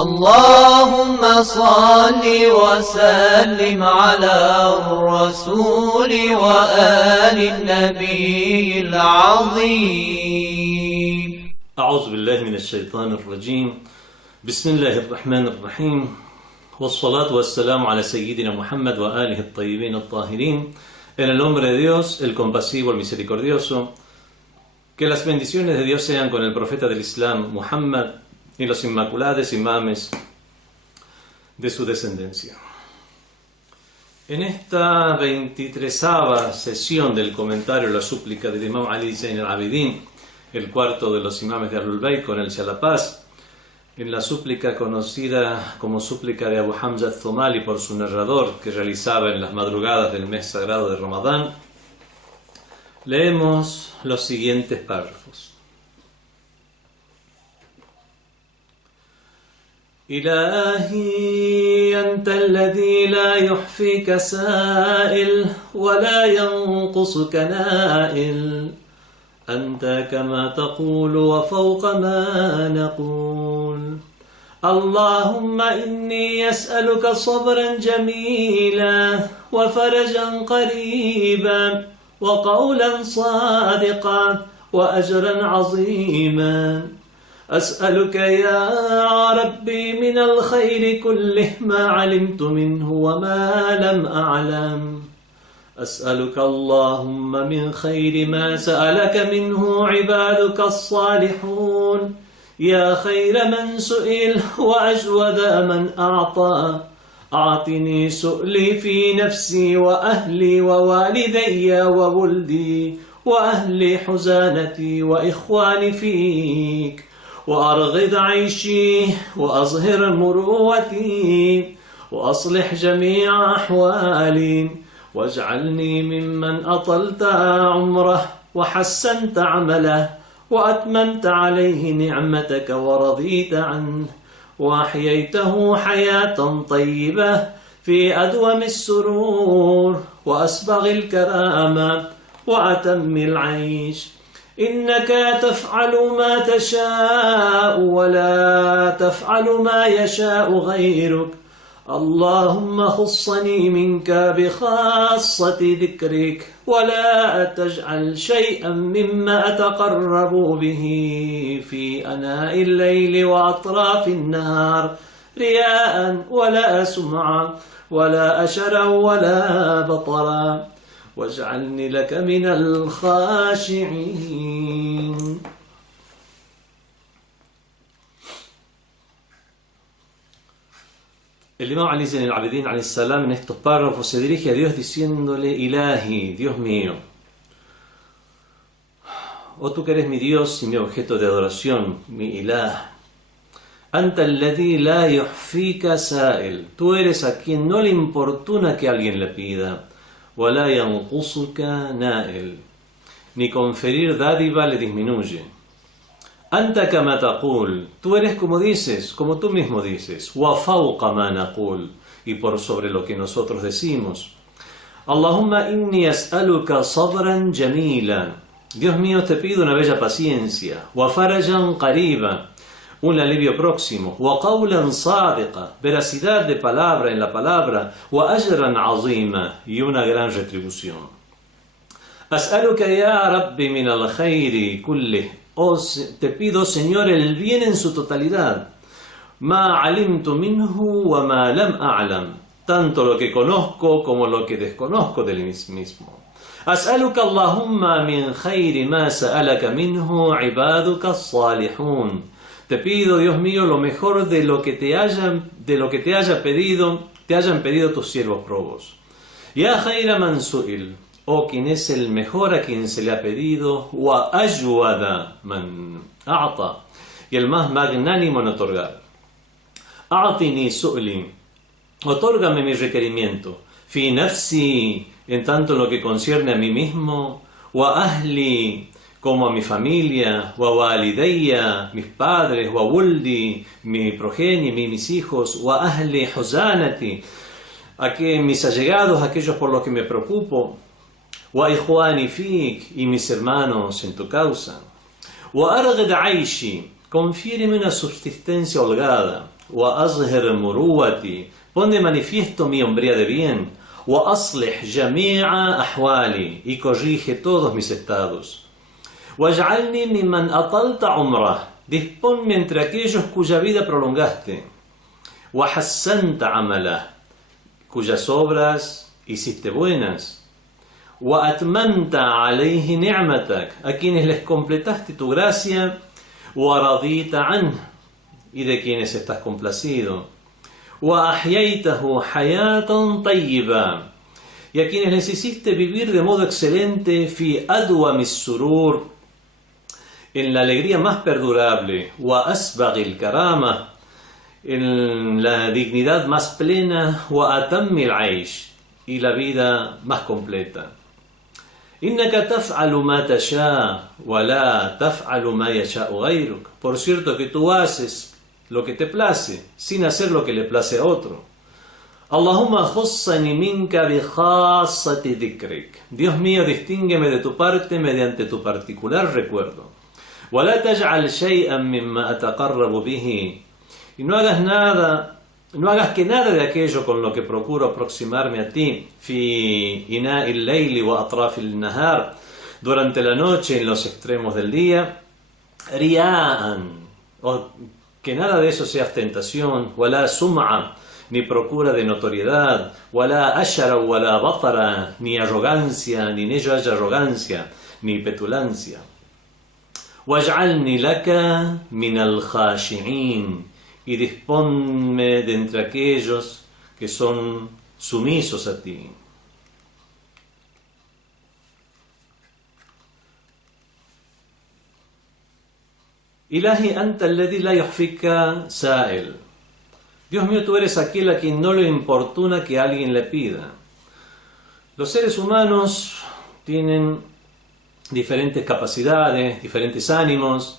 اللهم صل وسلم على الرسول وآل النبي العظيم. أعوذ بالله من الشيطان الرجيم. بسم الله الرحمن الرحيم. والصلاة والسلام على سيدنا Muhammad وآله الطيبين الطاهرين. En el nombre de Dios, el compasivo, el misericordioso. Que las bendiciones de Dios sean con el profeta del Islam, Muhammad, y los inmaculados imames de su descendencia. En esta 23ª sesión del comentario a la súplica del Imam Ali Zain al-Abidin, el cuarto de los imames de Ahlul Bayt, con él sea la paz, en la súplica conocida como súplica de Abu Hamza al-Thumali por su narrador que realizaba en las madrugadas del mes sagrado de Ramadán, leemos los siguientes párrafos. إلهي أنت الذي لا يحفيك سائل ولا ينقصك نائل، أنت كما تقول وفوق ما نقول. اللهم إني أسألك صبرا جميلا وفرجا قريبا وقولا صادقا وأجرا عظيما. أسألك يا ربي من الخير كله ما علمت منه وما لم أعلم. أسألك اللهم من خير ما سألك منه عبادك الصالحون، يا خير من سئل وأجود من أعطى. أعطني سؤلي في نفسي وأهلي ووالدي وولدي وأهلي حزانتي وإخواني فيك، وأرغد عيشي وأظهر مروتي وأصلح جميع أحوالي، واجعلني ممن أطلت عمره وحسنت عمله وأتممت عليه نعمتك ورضيت عنه وأحييته حياة طيبة في أدوم السرور وأسبغ الكرامة وأتم العيش. إنك تفعل ما تشاء ولا تفعل ما يشاء غيرك. اللهم خصني منك بخاصة ذكرك ولا تجعل شيئا مما أتقرب به في أناء الليل وأطراف النهار رياء ولا سمعا ولا أشرا ولا بطرا، واجعلني لك من الخاشعين. El Imam Ali Zain al-Abidin alayhi salam en estos párrafos se dirige a Dios diciéndole: Ilahi, Dios mío, oh tú que eres mi Dios y mi objeto de adoración, mi ilah. Anta alladhi la yuhfika sa'il, tú eres a quien no le importuna que alguien le pida. ولا ينقصك نائل, ni conferir dádiva le disminuye. Anta kama taqul, tú eres como dices, como tú mismo dices. Wa fawqa ma naqul, y por sobre lo que nosotros decimos. Allahumma inni as'aluka sabran jamila, Dios mío te pido una bella paciencia. Wa farajan qariba, un alivio próximo. Wa qawlan sadiqa, veracidad de palabra en la palabra. Wa ajran azima, y una gran retribución. As'aluka ya Rabbi min al khayri kullih, te pido, Señor, el bien en su totalidad. Ma alimtu minhu wa ma lam a'lam, tanto lo que conozco como lo que desconozco del mismo. As'aluka Allahumma min khayri ma sa'alaka minhu ibaduka as-salihun, te pido, Dios mío, lo mejor de lo que te hayan pedido tus siervos probos. Ya khayra man su'il, oh quien es el mejor a quien se le ha pedido. Wa ajwada man a'ta, y el más magnánimo en otorgar. A'tini su'li, otórgame mi requerimiento. Fi nafsi, en tanto en lo que concierne a mí mismo. Wa ahli, como a mi familia. Wa walidayya, mis padres. Wa wuldi, mi progenie, mis hijos. Wa ahli huzanati, mis allegados, aquellos por los que me preocupo. Wa ikhwani fik, y mis hermanos en tu causa. Wa arghid aishi, confiéreme una subsistencia holgada. وأظهر مروتي. Pon de manifiesto mi hombría de bien. وأصلح جميع أحوالي. Y corrige todos mis estados. واجعلني ممن أطلت عمره. Disponme entre aquellos cuya vida prolongaste. وحسنت عمله. Cuyas obras hiciste buenas. وأتممت عليه نعمتك. A quienes les completaste tu gracia. وَرَضِيتَ عَنْهُ. Y de quienes estás complacido. وَأَحْيَيْتَهُ حَيَاةً طَيِّبًا. Y a quienes les hiciste vivir de modo excelente. فِي أَدْوَمِ السُّرُورِ. En la alegría más perdurable. وَأَسْبَغِ الْكَرَامَةِ. En la dignidad más plena. وَأَتَمِّ الْعَيْشِ. Y la vida más completa. إنك تفعل ما تشاء ولا تفعل ما يشاء غيرك. Por cierto que tú haces lo que te place sin hacer lo que le place a otro. Allahumma khussani minka bi khassati dhikrik. Dios mío, distíngueme de tu parte mediante tu particular recuerdo. ولا تجعل شيئا مما أتقرب به. Y no hagas que nada de aquello con lo que procuro aproximarme a ti, fi ina'il layli wa atrafil nahar, durante la noche en los extremos del día, ria'an, o que nada de eso sea ostentación, wala sum'a, ni procura de notoriedad, wala ashara wala batara, ni arrogancia, ni en ello haya arrogancia, ni petulancia. Waj'alni laka min al-khashi'in. Y disponme de entre aquellos que son sumisos a ti. Ilahi anta alladhi la yuhfika sa'il. Dios mío, tú eres aquel a quien no le importuna que alguien le pida. Los seres humanos tienen diferentes capacidades, diferentes ánimos.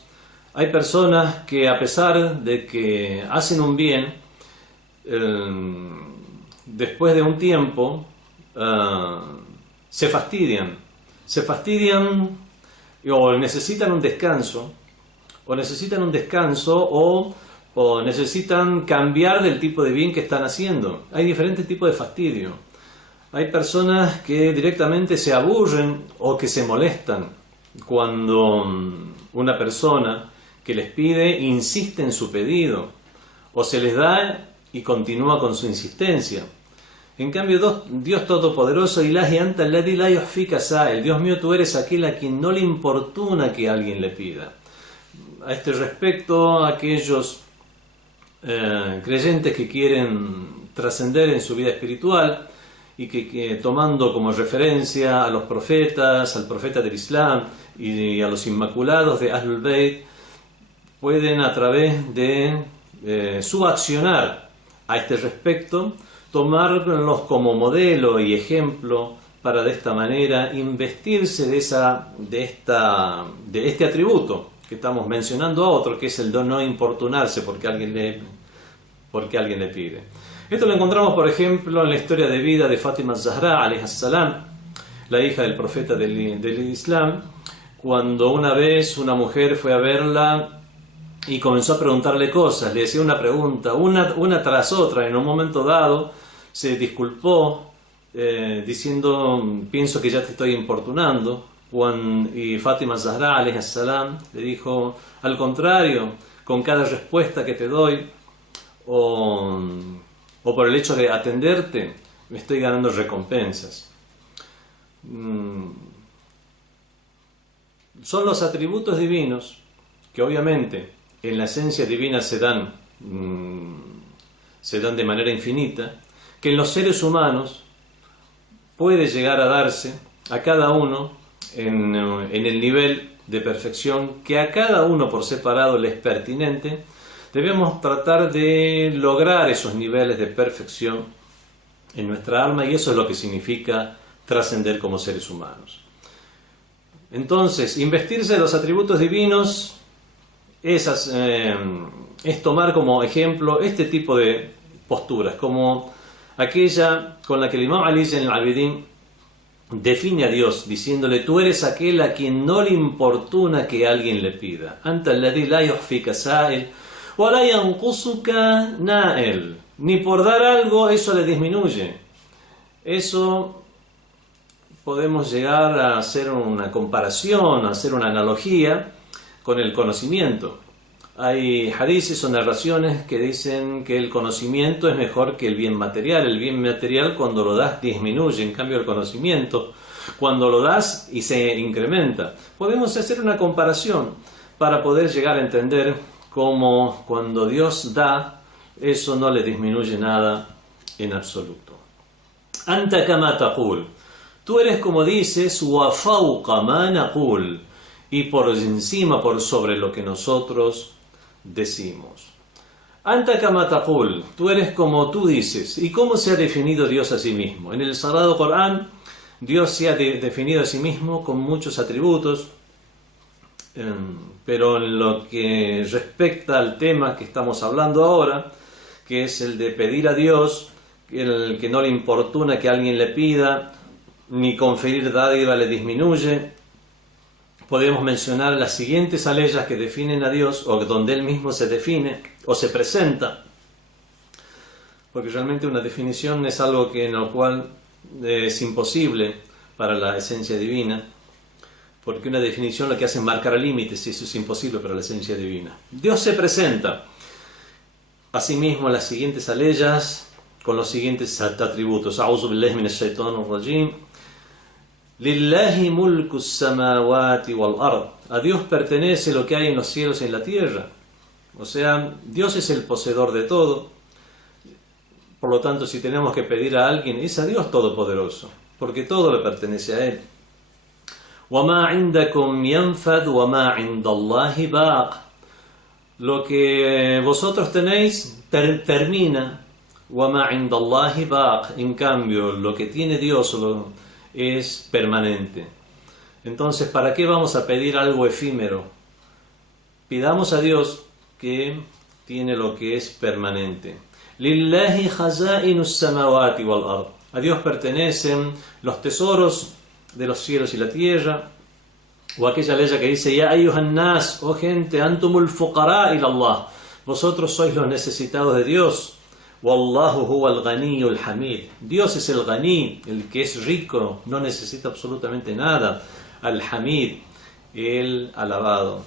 Hay personas que a pesar de que hacen un bien, después de un tiempo se fastidian o necesitan un descanso, o necesitan cambiar del tipo de bien que están haciendo. Hay diferentes tipos de fastidio. Hay personas que directamente se aburren o que se molestan cuando una persona que les pide insiste en su pedido, o se les da y continúa con su insistencia. En cambio, Dios Todopoderoso, Ilahi anta alladhi la yuhfika sa'il, Dios mío, tú eres aquel a quien no le importuna que alguien le pida. A este respecto, aquellos creyentes que quieren trascender en su vida espiritual y que tomando como referencia a los profetas, al profeta del Islam y a los inmaculados de Ahlul Bayt, pueden a través de su accionar a este respecto tomarlos como modelo y ejemplo para de esta manera investirse de este atributo que estamos mencionando a otro, que es el de no importunarse porque alguien le pide. Esto lo encontramos, por ejemplo, en la historia de vida de Fátima Zahra, alayhi salam, la hija del profeta del Islam, cuando una vez una mujer fue a verla y comenzó a preguntarle cosas, le decía una pregunta, una tras otra. En un momento dado se disculpó diciendo, pienso que ya te estoy importunando. Y Fátima Zahra alayhi salam le dijo, al contrario, con cada respuesta que te doy o por el hecho de atenderte me estoy ganando recompensas. Son los atributos divinos que obviamente en la esencia divina se dan de manera infinita, que en los seres humanos puede llegar a darse a cada uno en el nivel de perfección que a cada uno por separado le es pertinente. Debemos tratar de lograr esos niveles de perfección en nuestra alma, y eso es lo que significa trascender como seres humanos. Entonces, investirse de los atributos divinos es tomar como ejemplo este tipo de posturas, como aquella con la que el Imam Ali al-Abidin define a Dios, diciéndole, tú eres aquel a quien no le importuna que alguien le pida. Anta alladhi la yuhfika sa'il, وَلَا يَنْقُصُكَ نَائِلٌ. Ni por dar algo eso le disminuye. Eso podemos llegar a hacer una comparación, a hacer una analogía con el conocimiento. Hay hadices o narraciones que dicen que el conocimiento es mejor que el bien material. El bien material cuando lo das disminuye, en cambio el conocimiento cuando lo das y se incrementa. Podemos hacer una comparación para poder llegar a entender cómo cuando Dios da, eso no le disminuye nada en absoluto. Anta kama taqul. Tú eres como dices, wa fawqa ma naqul. Y por encima, por sobre lo que nosotros decimos. Anta kama taqul. Tú eres como tú dices. ¿Y cómo se ha definido Dios a sí mismo? En el Sagrado Corán, Dios se ha definido a sí mismo con muchos atributos. Pero en lo que respecta al tema que estamos hablando ahora, que es el de pedir a Dios, el que no le importuna que alguien le pida, ni conferir dádiva le disminuye, podemos mencionar las siguientes aleyas que definen a Dios, o donde Él mismo se define, o se presenta, porque realmente una definición es algo en lo cual es imposible para la esencia divina, porque una definición lo que hace es marcar límites, y eso es imposible para la esencia divina. Dios se presenta asimismo en las siguientes aleyas, con los siguientes atributos. A'udhu billahi minash shaitanir rajim. Lillahi mulku as-samawati wal ard. A Dios pertenece lo que hay en los cielos y en la tierra. O sea, Dios es el poseedor de todo. Por lo tanto, si tenemos que pedir a alguien, es a Dios todopoderoso, porque todo le pertenece a Él. وَمَا عِنْدَكُمْ يَنْفَدْ وَمَا عِنْدَ اللَّهِ بَاقٍ. Lo que vosotros tenéis termina. وَمَا عِنْدَ اللَّهِ بَاقٍ. En cambio, lo que tiene Dios es permanente. Entonces, ¿para qué vamos a pedir algo efímero? Pidamos a Dios que tiene lo que es permanente. لِلَّهِ خَزَائِنُ السَّمَوَاتِ وَالْأَرْضِ. A Dios pertenecen los tesoros de los cielos y la tierra. O aquella ley que dice: Ya ayyuhan nas, oh gente, antumul fuqara ila Allah. Vosotros sois los necesitados de Dios. Wallahu huwal ghaniyul hamid. Dios es el Ghani, el que es rico, no necesita absolutamente nada. Al Hamid, el alabado.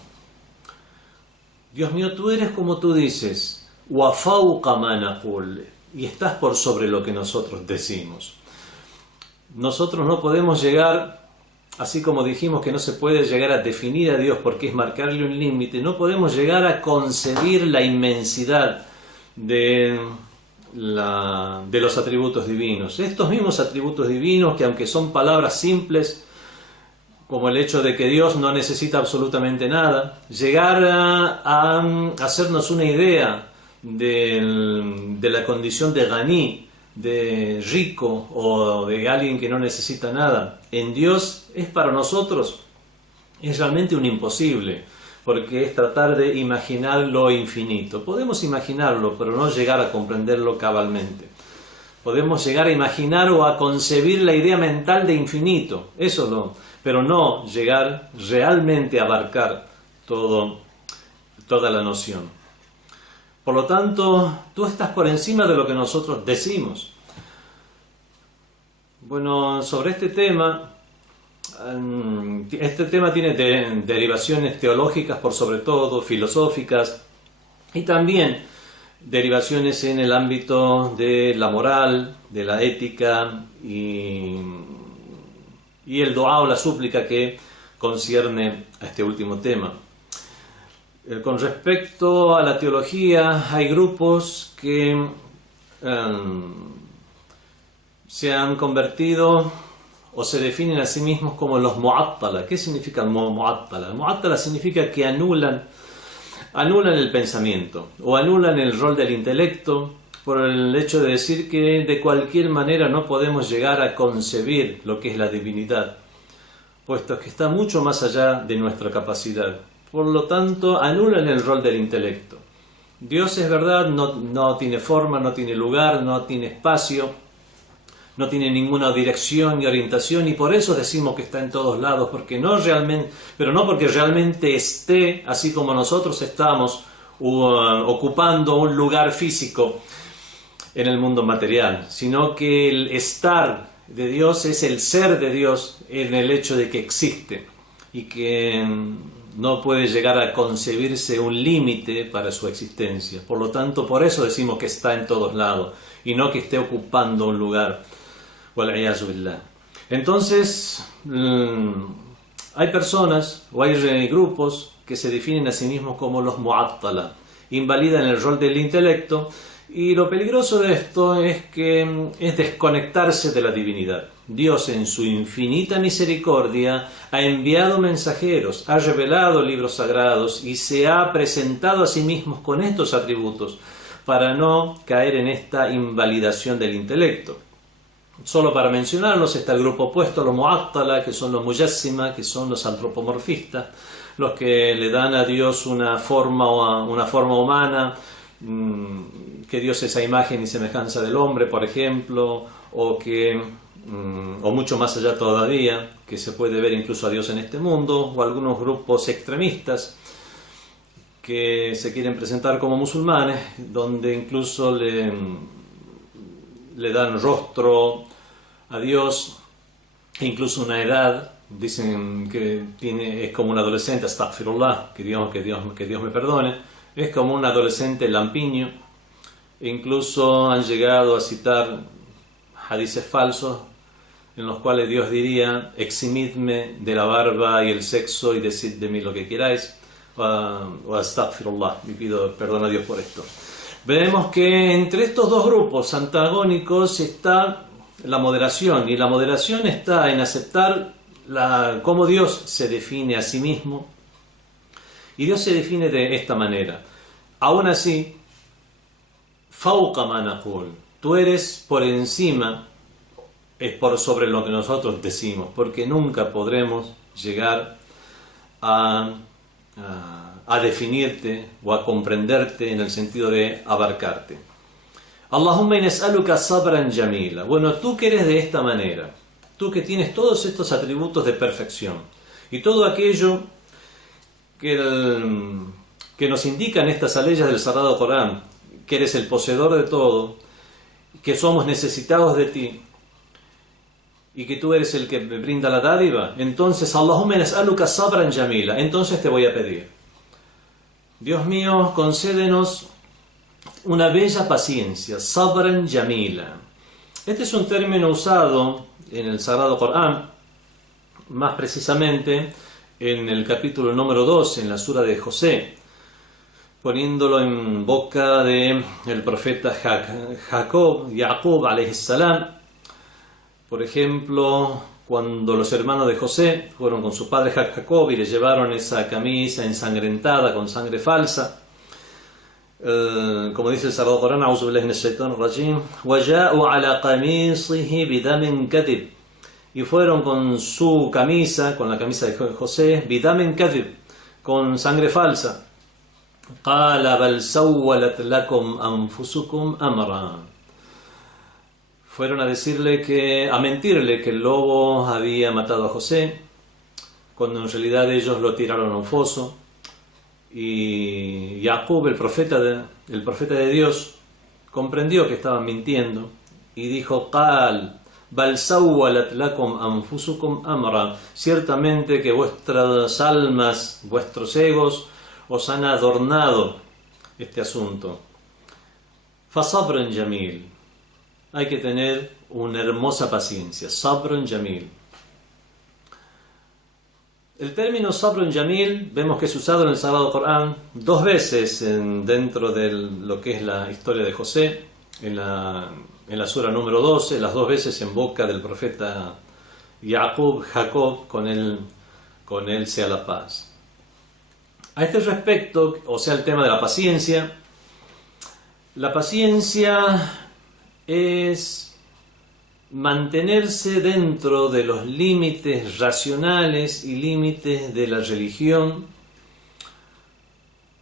Dios mío, tú eres como tú dices. Wa fawqa ma naqul. Y estás por sobre lo que nosotros decimos. Nosotros no podemos llegar, así como dijimos que no se puede llegar a definir a Dios porque es marcarle un límite, no podemos llegar a concebir la inmensidad de los atributos divinos. Estos mismos atributos divinos, que aunque son palabras simples, como el hecho de que Dios no necesita absolutamente nada, llegar a hacernos una idea de la condición de Ghani, de rico o de alguien que no necesita nada, en Dios es para nosotros, es realmente un imposible, porque es tratar de imaginar lo infinito. Podemos imaginarlo, pero no llegar a comprenderlo cabalmente. Podemos llegar a imaginar o a concebir la idea mental de infinito, eso no, pero no llegar realmente a abarcar toda la noción. Por lo tanto, tú estás por encima de lo que nosotros decimos. Bueno, sobre este tema tiene derivaciones teológicas por sobre todo, filosóficas, y también derivaciones en el ámbito de la moral, de la ética y el du'a o la súplica que concierne a este último tema. Con respecto a la teología, hay grupos que se han convertido o se definen a sí mismos como los mu'attala. ¿Qué significa mu'attala? Mu'attala significa que anulan el pensamiento o anulan el rol del intelecto por el hecho de decir que de cualquier manera no podemos llegar a concebir lo que es la divinidad, puesto que está mucho más allá de nuestra capacidad. Por lo tanto, anulan el rol del intelecto. Dios es verdad, no tiene forma, no tiene lugar, no tiene espacio, no tiene ninguna dirección ni orientación, y por eso decimos que está en todos lados, pero no porque realmente esté así como nosotros estamos, ocupando un lugar físico en el mundo material, sino que el estar de Dios es el ser de Dios en el hecho de que existe y que no puede llegar a concebirse un límite para su existencia. Por lo tanto, por eso decimos que está en todos lados y no que esté ocupando un lugar. Wal-'iyāzu billah. Entonces, hay personas o hay grupos que se definen a sí mismos como los mu'attala, invalidan el rol del intelecto, y lo peligroso de esto es que es desconectarse de la divinidad. Dios en su infinita misericordia ha enviado mensajeros, ha revelado libros sagrados y se ha presentado a sí mismos con estos atributos para no caer en esta invalidación del intelecto. Solo para mencionarlos está el grupo opuesto a los mu'attala, que son los mujassima, que son los antropomorfistas, los que le dan a Dios una forma humana, que Dios es a imagen y semejanza del hombre, por ejemplo, o mucho más allá todavía, que se puede ver incluso a Dios en este mundo, o algunos grupos extremistas que se quieren presentar como musulmanes, donde incluso le dan rostro a Dios, incluso una edad, dicen que es como un adolescente, astaghfirullah, que Dios me perdone, es como un adolescente lampiño. Incluso han llegado a citar hadices falsos en los cuales Dios diría: eximidme de la barba y el sexo y decid de mí lo que queráis, o astaghfirullah, y pido perdón a Dios por esto. Vemos que entre estos dos grupos antagónicos está la moderación, y la moderación está en aceptar cómo Dios se define a sí mismo, y Dios se define de esta manera: aún así, fawqa ma naqul, tú eres por encima, es por sobre lo que nosotros decimos, porque nunca podremos llegar a definirte o a comprenderte en el sentido de abarcarte. Allahumma nas'aluka sabran jamila. Bueno, tú que eres de esta manera, tú que tienes todos estos atributos de perfección y todo aquello que nos indican estas leyes del Sagrado Corán, que eres el poseedor de todo, que somos necesitados de ti y que tú eres el que me brinda la dádiva, entonces Allahumma nas'aluka sabran jamila, entonces te voy a pedir: Dios mío, concédenos una bella paciencia, sabran jamila. Este es un término usado en el Sagrado Corán, más precisamente en el capítulo número 2, en la sura de José, poniéndolo en boca del profeta Yaqub alayhi salam. Por ejemplo, cuando los hermanos de José fueron con su padre Jacob y le llevaron esa camisa ensangrentada con sangre falsa, como dice el Sagrado Corán, a'udhu billahi minash shaitanir rajim, waja'u ala qamisihi bidamin kadhib, y fueron con su camisa, con la camisa de José, bidamin kadhib, con sangre falsa. Qala bal sawwalat lakum anfusukum amra. Fueron a decirle a mentirle que el lobo había matado a José, cuando en realidad ellos lo tiraron a un foso. Y Yaqub, el profeta de Dios, comprendió que estaban mintiendo y dijo: Qal bal sawwalat lakum anfusukum amra. Ciertamente que vuestras almas, vuestros egos, os han adornado este asunto. Fasabran jamil. Hay que tener una hermosa paciencia. Sabran jamil. El término Sabrun Jamil vemos que es usado en el Sagrado Corán dos veces dentro de lo que es la historia de José, en la sura número 12, las dos veces en boca del profeta Yaqub, Jacob, con él sea la paz. A este respecto, o sea, el tema de la paciencia es mantenerse dentro de los límites racionales y límites de la religión,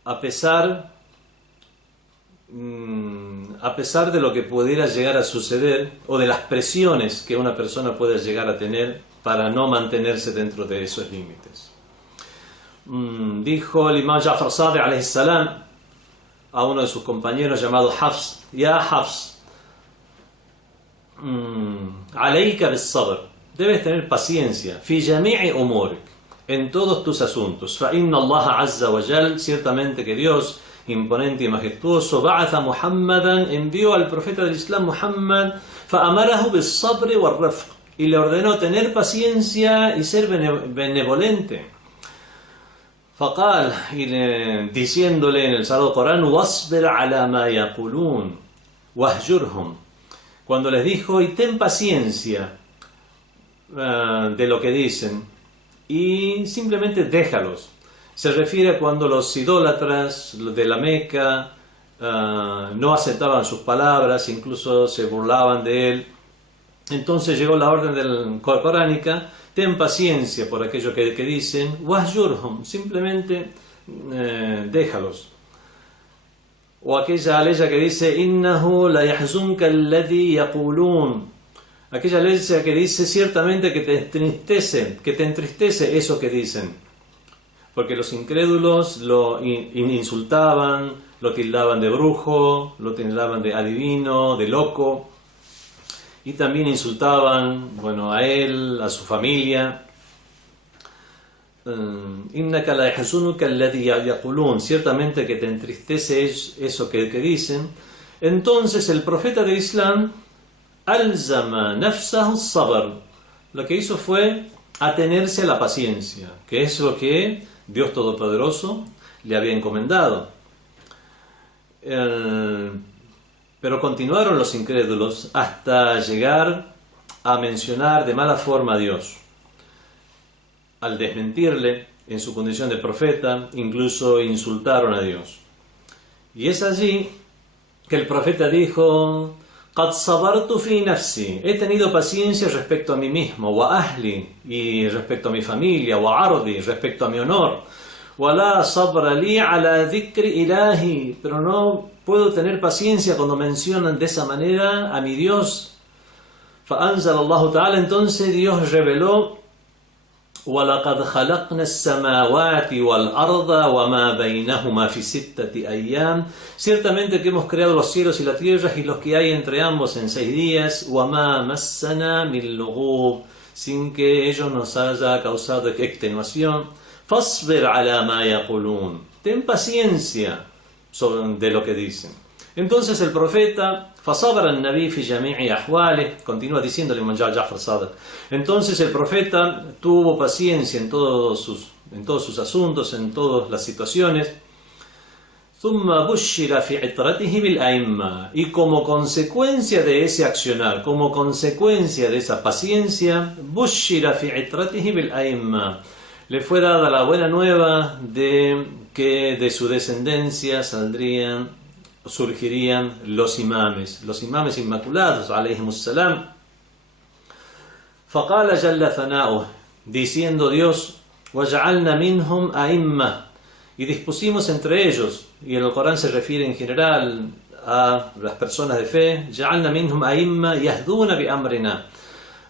a pesar de lo que pudiera llegar a suceder o de las presiones que una persona puede llegar a tener para no mantenerse dentro de esos límites. Dijo el imam Ja'far Sadiq alayhi salam a uno de sus compañeros llamado Hafs: Ya Hafs, alayka bis-sabr, debes tener paciencia, fi jami'i umurik, en todos tus asuntos. Fa inna Allah azza wa jal, ciertamente que Dios, imponente y majestuoso, ba'atha Muhammadan, envió al profeta del Islam Muhammad, fa amarahu bis-sabr wal-rafq, y le ordenó tener paciencia y ser benevolente. Faqal, diciéndole en el Sagrado Corán: wasbir ala ma yaqulun wahjurhum, cuando les dijo: y ten paciencia de lo que dicen y simplemente déjalos. Se refiere a cuando los idólatras de la Meca no aceptaban sus palabras, incluso se burlaban de él. Entonces llegó la orden coránica: ten paciencia por aquello que dicen, wahjurhum, simplemente déjalos. O aquella aleya que dice: innahu la yahzunka alladhi yaqulun, aquella aleya que dice ciertamente que te entristece eso que dicen, porque los incrédulos lo insultaban, lo tildaban de brujo, lo tildaban de adivino, de loco, y también insultaban, a él, a su familia. Innaka la yahzunuka alladhi yaqulun, ciertamente que te entristece eso que dicen. Entonces el profeta del Islam alzama nafsahu as-sabr, lo que hizo fue atenerse a la paciencia, que es lo que Dios Todopoderoso le había encomendado. Pero continuaron los incrédulos hasta llegar a mencionar de mala forma a Dios. Al desmentirle en su condición de profeta, incluso insultaron a Dios. Y es allí que el profeta dijo: Qad sabartu fi nafsi, he tenido paciencia respecto a mí mismo, wa ahli, y respecto a mi familia, wa ardi, respecto a mi honor, wa la sabra li ala dhikri ilahi, pero no puedo tener paciencia cuando mencionan de esa manera a mi Dios. Fa anzala Allah ta'ala, entonces Dios reveló: وَلَقَدْ خَلَقْنَا السَّمَاوَاتِ وَالْأَرْضَ وَمَا بَيْنَهُمَا فِي سِتَّةِ أَيَّامٍ, ciertamente que hemos creado los cielos y la tierra y los que hay entre ambos en 6 días. وَمَا مَسَّنَا مِنْ لُغُوبٍ, sin que ello nos haya causado extenuación. فَاصْبِرْ عَلَى مَا يَقُولُونَ, ten paciencia de lo que dicen. Entonces el profeta, فَصَبَرَ النَّبِي فِي جَمِيعِ أَحْوَالِهِ, continúa diciéndole Imam Ja'far Sadiq, entonces el profeta tuvo paciencia en todos sus asuntos, en todas las situaciones. ثُمَّ بُشِّرَ فِي عِطْرَتِهِ بِالْأَئِمَّةِ, y como consecuencia de ese accionar, como consecuencia de esa paciencia, بُشِّرَ فِي عِطْرَتِهِ بِالْأَئِمَّةِ, le fue dada la buena nueva de que de su descendencia surgirían los imames inmaculados, alayhimus salam. Faqala jalla thana'uh, diciendo Dios: وَجَعَلْنَا مِنْهُمْ أَئِمَّةً, y dispusimos entre ellos, y en el Corán se refiere en general a las personas de fe, جَعَلْنَا مِنْهُمْ أَئِمَّةً يَهْدُونَ بِأَمْرِنَا,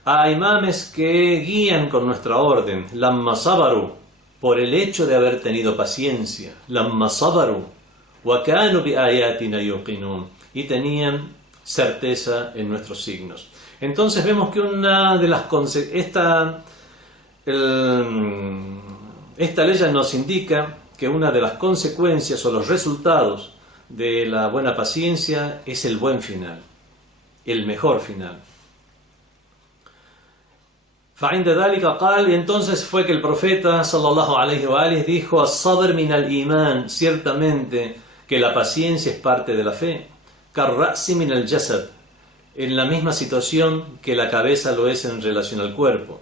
a imames que guían con nuestra orden. لَمَّا صَبَرُوا, por el hecho de haber tenido paciencia. لَمَّا صَبَرُوا وَكَانُوا بِآيَاتِنَا يُوقِنُونَ, y tenían certeza en nuestros signos. Entonces vemos que una de las esta ley nos indica que una de las consecuencias o los resultados de la buena paciencia es el buen final, el mejor final. فعند ذلك قال, y entonces fue que el profeta sallallahu alayhi wa alihi dijo: الصبر من الإيمان, ciertamente que la paciencia es parte de la fe. كالرأس من الجسد, en la misma situación que la cabeza lo es en relación al cuerpo.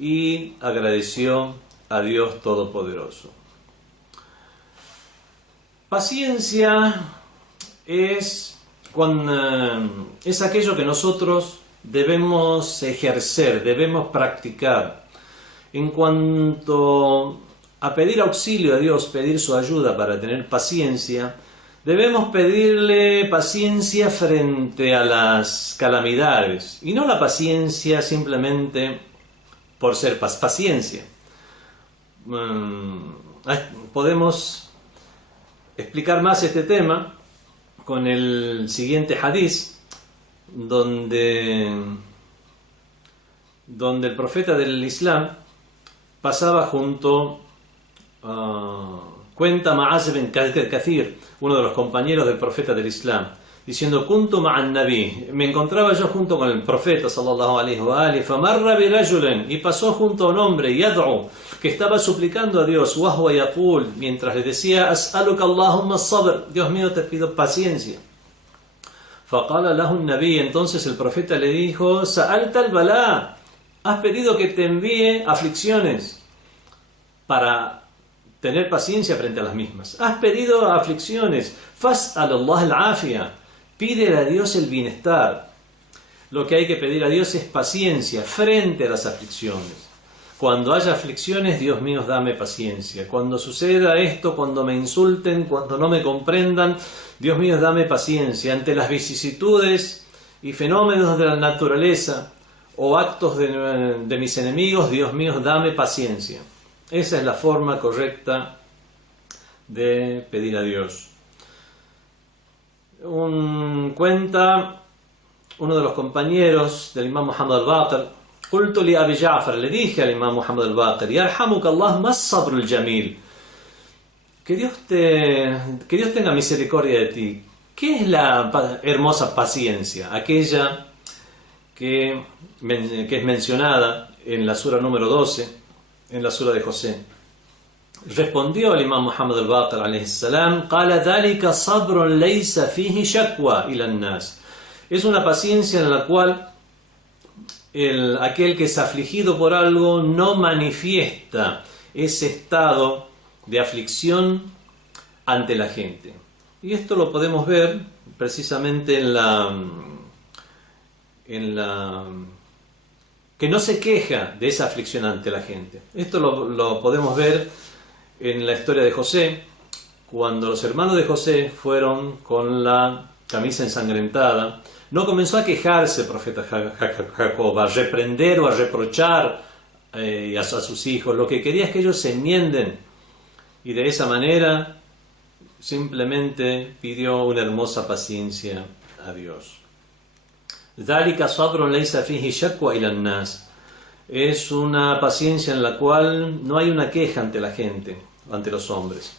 Y agradeció a Dios Todopoderoso. Paciencia es aquello que nosotros debemos ejercer, debemos practicar. En cuanto a pedir auxilio a Dios, pedir su ayuda para tener paciencia, debemos pedirle paciencia frente a las calamidades, y no la paciencia simplemente por ser paciencia. Podemos explicar más este tema con el siguiente hadiz, donde el profeta del Islam pasaba junto a cuenta Ma'az bin Kathir, uno de los compañeros del profeta del Islam, diciendo: Kuntu ma'an nabi, me encontraba yo junto con el profeta sallallahu alaihi wa alihi, famarra bi rajulin, y pasó junto a un hombre, yad'u, que estaba suplicando a Dios, wa huwa yaqul, mientras le decía: as'aluka Allahumma as-sabr, Dios mío, te pido paciencia. Faqala lahu an-nabi, entonces el profeta le dijo: sa'alta al-bala, has pedido que te envíe aflicciones para tener paciencia frente a las mismas. Has pedido aflicciones. Fas'al Allah al-afia, pídele a Dios el bienestar. Lo que hay que pedir a Dios es paciencia frente a las aflicciones. Cuando haya aflicciones, Dios mío, dame paciencia. Cuando suceda esto, cuando me insulten, cuando no me comprendan, Dios mío, dame paciencia. Ante las vicisitudes y fenómenos de la naturaleza o actos de mis enemigos, Dios mío, dame paciencia. Esa es la forma correcta de pedir a Dios. Cuenta uno de los compañeros del imam Muhammad al-Baqir: Qultu li Abi Ja'far, le dije al imam Muhammad al-Baqir: Yarhamuka Allah, mas sabr al-jamil. Que Dios tenga misericordia de ti. ¿Qué es la hermosa paciencia? Aquella que es mencionada en la sura número 12, en la sura de José. Respondió el imam Muhammad al-Baqir alayhi salam: Qala dhalika sabrun laysa fihi shakwa ila an-nas. Es una paciencia en la cual aquel que es afligido por algo no manifiesta ese estado de aflicción ante la gente. Y esto lo podemos ver precisamente en la que no se queja de esa aflicción ante la gente. Esto lo podemos ver en la historia de José, cuando los hermanos de José fueron con la camisa ensangrentada. No comenzó a quejarse el profeta Jacob, a reprender o a reprochar a sus hijos. Lo que quería es que ellos se enmienden, y de esa manera simplemente pidió una hermosa paciencia a Dios. Dhalika sabrun laysa fihi shakwa ila an-nas. Es una paciencia en la cual no hay una queja ante la gente, ante los hombres.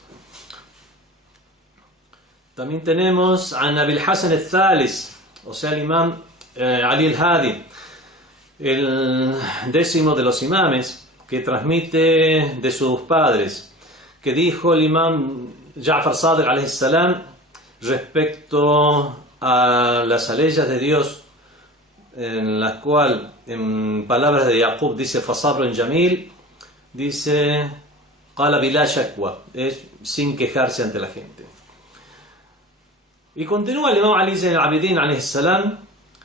También tenemos a Abil Hasan al-Thalis, o sea, el imam Ali al-Hadi, el 10º de los imames, que transmite de sus padres, que dijo el imam Ja'far Sadiq alayhi salam respecto a las aleyas de Dios, en las cuales, en palabras de Yaqub, dice fasabrun jamil, dice qala bila shakwa, es sin quejarse ante la gente. Y continúa el imam Ali Zain al-Abidin alayhi salam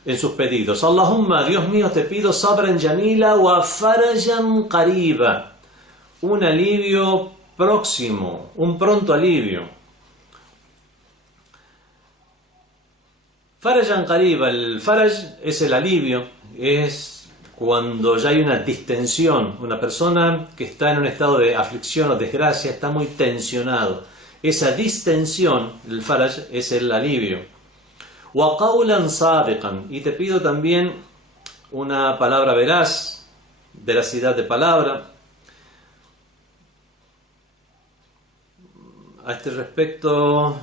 en sus pedidos: Allahumma, Dios mío, te pido sabran jamila wa farajan qariba, un alivio próximo, un pronto alivio. Farajan qariba, el faraj es el alivio, es cuando ya hay una distensión, una persona que está en un estado de aflicción o desgracia está muy tensionado. Esa distensión, el faraj, es el alivio. Wa qawlan sadiqan, y te pido también una palabra veraz, veracidad de palabra. A este respecto,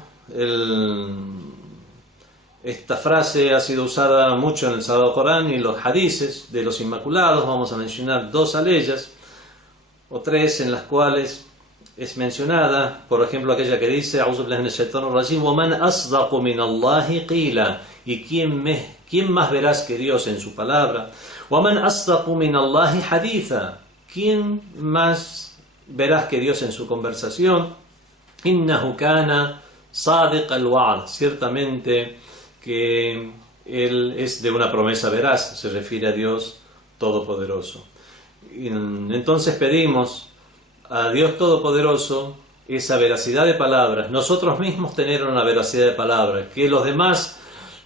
esta frase ha sido usada mucho en el Sagrado Corán y en los hadices de los Inmaculados. Vamos a mencionar 2 aleyas o 3 en las cuales es mencionada, por ejemplo, aquella que dice: A'udhu billahi minash shaitanir rajim, wa man asdaqu min Allahi qila, y quién más veraz que Dios en su palabra. Wa man asdaqu min Allahi haditha, quién más veraz que Dios en su conversación. Innahu kana sadiq al-wa'd, ciertamente que él es de una promesa veraz, se refiere a Dios Todopoderoso. Entonces pedimos a Dios Todopoderoso esa veracidad de palabras, nosotros mismos tener una veracidad de palabras, que los demás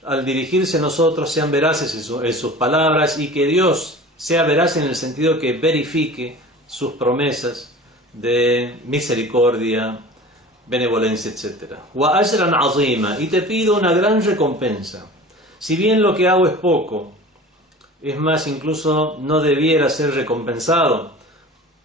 al dirigirse a nosotros sean veraces en sus palabras, y que Dios sea veraz en el sentido que verifique sus promesas de misericordia, benevolencia, etc. Wa ajran azima, y te pido una gran recompensa. Si bien lo que hago es poco, es más, incluso no debiera ser recompensado,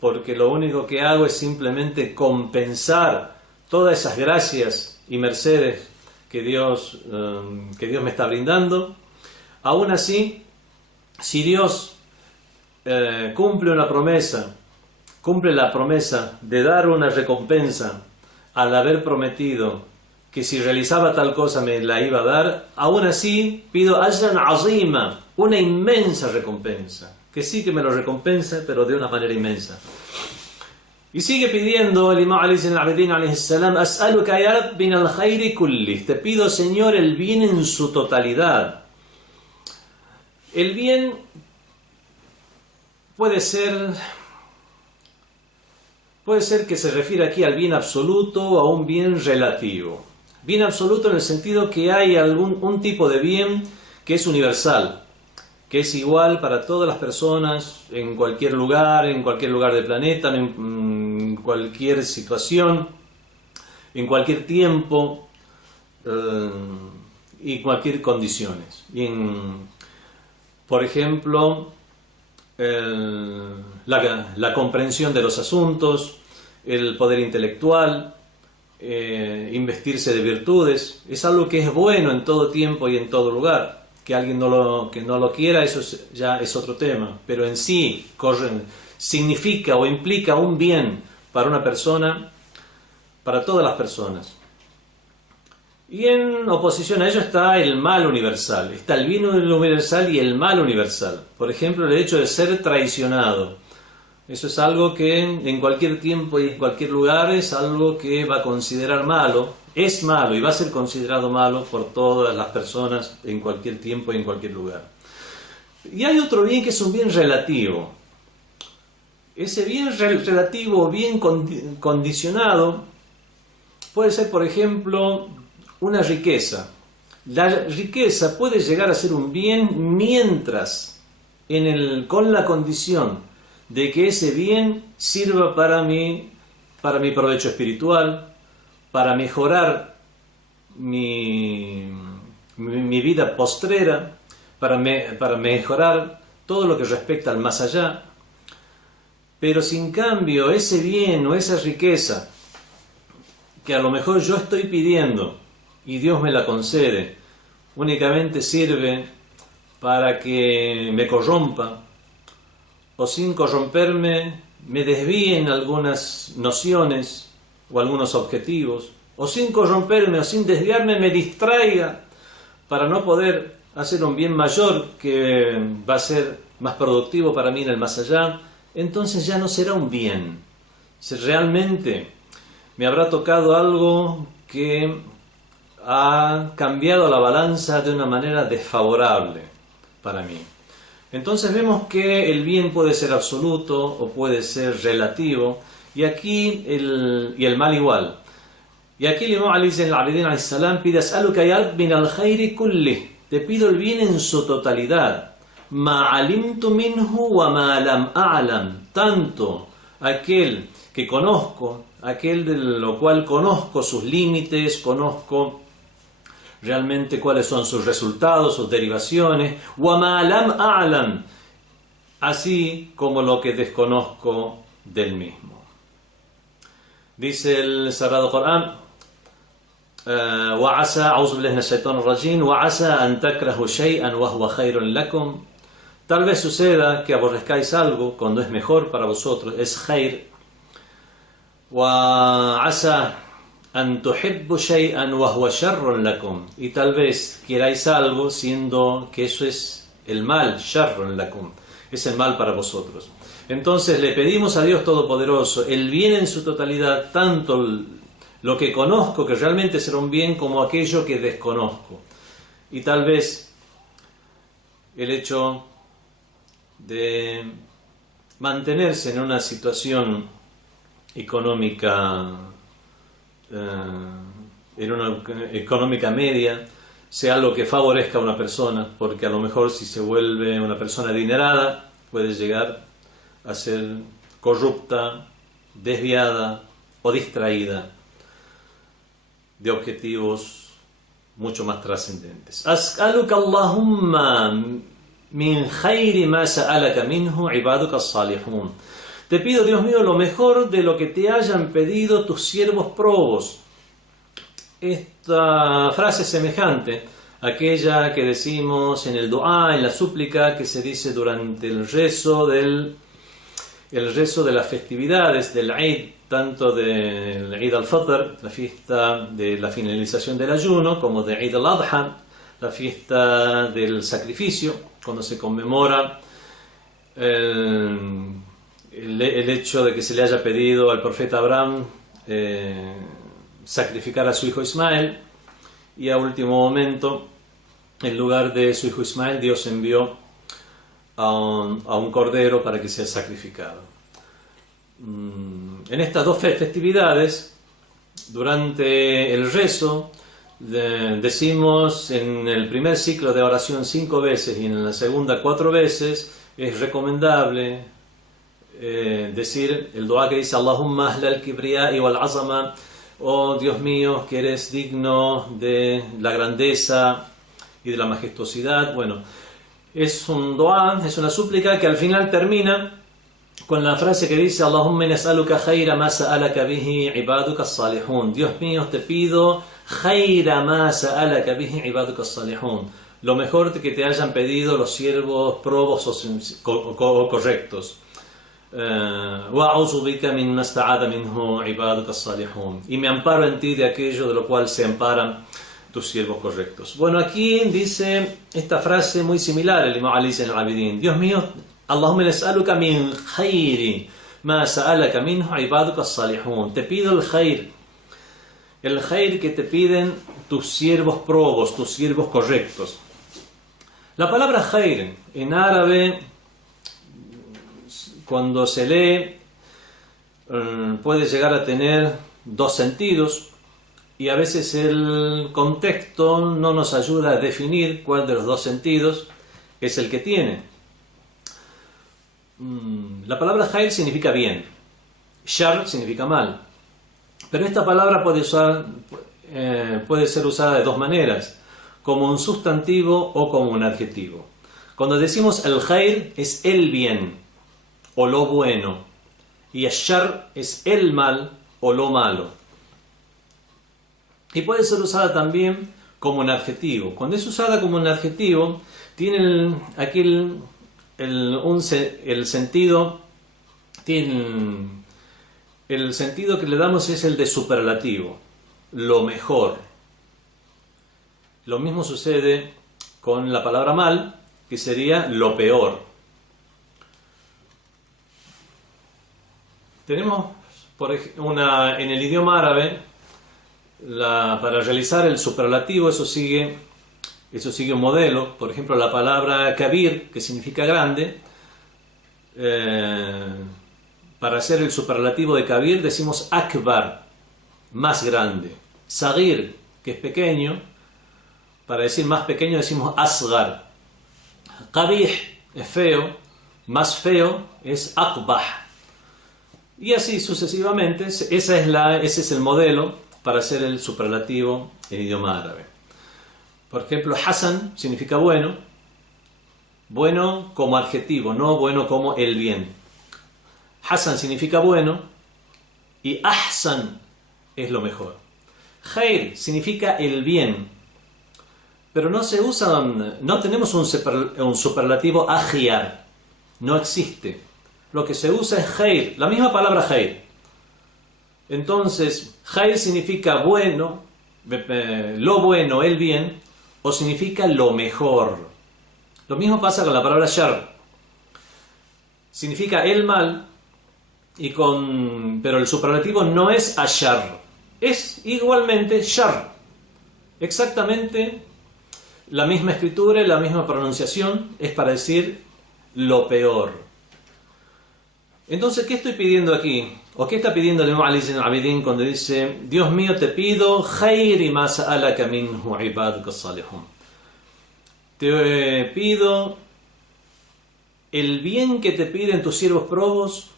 porque lo único que hago es simplemente compensar todas esas gracias y mercedes que Dios me está brindando. Aún así, si Dios cumple la promesa de dar una recompensa al haber prometido que si realizaba tal cosa me la iba a dar, aún así pido ajran azima, una inmensa recompensa, que sí que me lo recompensa, pero de una manera inmensa. Y sigue pidiendo el Imam Ali ibn al-Abidin alayhi salam, as'aluka ya Rabb min al-khayri kulli, te pido, Señor, el bien en su totalidad. El bien puede ser que se refiere aquí al bien absoluto o a un bien relativo. Bien absoluto en el sentido que hay un tipo de bien que es universal, que es igual para todas las personas, en cualquier lugar del planeta, en cualquier situación, en cualquier tiempo y cualquier condiciones. Por ejemplo, la comprensión de los asuntos, el poder intelectual, investirse de virtudes, es algo que es bueno en todo tiempo y en todo lugar. Que alguien no lo quiera, eso ya es otro tema, pero en sí significa o implica un bien para una persona, para todas las personas. Y en oposición a ello está el mal universal, está el bien universal y el mal universal. Por ejemplo, el hecho de ser traicionado. Eso es algo que en cualquier tiempo y en cualquier lugar es algo que va a considerar malo, es malo y va a ser considerado malo por todas las personas en cualquier tiempo y en cualquier lugar. Y hay otro bien que es un bien relativo. Ese bien relativo, bien condicionado, puede ser, por ejemplo, una riqueza. La riqueza puede llegar a ser un bien mientras, con la condición de que ese bien sirva para mi provecho espiritual, para mejorar mi vida postrera, para mejorar todo lo que respecta al más allá. Pero si en cambio ese bien o esa riqueza que a lo mejor yo estoy pidiendo y Dios me la concede, únicamente sirve para que me corrompa, o sin corromperme me desvíen algunas nociones o algunos objetivos, o sin corromperme o sin desviarme me distraiga para no poder hacer un bien mayor que va a ser más productivo para mí en el más allá, entonces ya no será un bien. Si realmente me habrá tocado algo que ha cambiado la balanza de una manera desfavorable para mí. Entonces vemos que el bien puede ser absoluto o puede ser relativo, y aquí el mal igual. Y aquí el Imam Ali ibn al-Abidin alayhi salam pide: as'aluka ya Rabb min al-khayri kulli, te pido el bien en su totalidad. Ma alimtu minhu wa ma lam a'lam, tanto aquel que conozco, aquel de lo cual conozco sus límites, conozco realmente cuáles son sus resultados, sus derivaciones, wa ma lam a'lam, así como lo que desconozco del mismo. Dice el Sagrado Corán: وعسى أعوذ بالله من الشيطان الرجيم وعسى أن تكرهوا شيئا وهو خير لكم. Tal vez suceda que aborrezcáis algo cuando es mejor para vosotros, es khair. وعسى أن تحبوا شيئا وهو شر لكم. Y tal vez queráis algo siendo que eso es el mal, شر لكم, es el mal para vosotros. Entonces le pedimos a Dios Todopoderoso el bien en su totalidad, tanto lo que conozco, que realmente será un bien, como aquello que desconozco. Y tal vez el hecho de mantenerse en una situación económica, media, sea algo que favorezca a una persona, porque a lo mejor si se vuelve una persona adinerada, puede llegar a ser corrupta, desviada o distraída. de objetivos mucho más trascendentes. As'aluka Allahumma min khayri ma sa'alaka minhu ibaduka as-salihun. Te pido, Dios mío, lo mejor de lo que te hayan pedido tus siervos probos. Esta frase es semejante a aquella que decimos en el dua, en la súplica que se dice durante el rezo de las festividades del Eid, tanto del Eid al-Fitr, la fiesta de la finalización del ayuno, como de Eid al-Adha, la fiesta del sacrificio, cuando se conmemora el hecho de que se le haya pedido al profeta Abraham sacrificar a su hijo Ismael, y a último momento, en lugar de su hijo Ismael, Dios envió a un cordero para que sea sacrificado. En estas dos festividades, durante el rezo, decimos en el primer ciclo de oración 5 veces y en la segunda 4 veces. Es recomendable decir el dua que dice Allahumma ahlal kibriya wal azama, oh Dios mío, que eres digno de la grandeza y de la majestuosidad. Bueno, es un dua, es una súplica que al final termina con la frase que dice Allahumma nas'aluka khayra ma sa'alaka bihi ibaduka as-salihun. Dios mío, te pido khayra ma sa'alaka bihi ibaduka as-salihun, lo mejor que te hayan pedido los siervos probos o correctos. وَأَعُوذُ بِكَ مِمَّا اسْتَعَاذَ مِنْهُ عِبَادُكَ الصَّالِحُونَ, y me amparo en ti de aquello de lo cual se amparan tus siervos correctos. Bueno, aquí dice esta frase muy similar el Imam Ali Zain al-Abidin. Dios mío, Allahumma nas'aluka min khayri ma sa'alaka minhu ibaduka as-salihun. Te pido el khayr que te piden tus siervos probos, tus siervos correctos. La palabra khayr en árabe, cuando se lee, puede llegar a tener dos sentidos, y a veces el contexto no nos ayuda a definir cuál de los dos sentidos es el que tiene. La palabra khair significa bien, shar significa mal, pero esta palabra puede ser usada de dos maneras, como un sustantivo o como un adjetivo. Cuando decimos el khair es el bien o lo bueno, y el shar es el mal o lo malo. Y puede ser usada también como un adjetivo. Cuando es usada como un adjetivo, tiene aquí el sentido que le damos es el de superlativo, lo mejor. Lo mismo sucede con la palabra mal, que sería lo peor. Tenemos en el idioma árabe, para realizar el superlativo, eso sigue un modelo. Por ejemplo, la palabra kabir, que significa grande, para hacer el superlativo de kabir decimos akbar, más grande. Sagir, que es pequeño, para decir más pequeño decimos asgar. Qabih es feo, más feo es aqbah. Y así sucesivamente. Ese es el modelo para hacer el superlativo en idioma árabe. Por ejemplo, Hasan significa bueno, bueno como adjetivo, no bueno como el bien. Hasan significa bueno y ahsan es lo mejor. Khair significa el bien, pero no tenemos un superlativo ajiar, no existe. Lo que se usa es khair, la misma palabra khair. Entonces, khair significa bueno, lo bueno, el bien, o significa lo mejor. Lo mismo pasa con la palabra shar. Significa el mal, pero el superlativo no es ashar, es igualmente shar. Exactamente la misma escritura y la misma pronunciación, es para decir lo peor. Entonces, ¿qué estoy pidiendo aquí? ¿O qué está pidiendo el Imam Ali Zain al-Abidin cuando dice Dios mío, te pido khayri ma sa'alaka minhu ibaduka as-salihun? Te pido el bien que te piden tus siervos probos,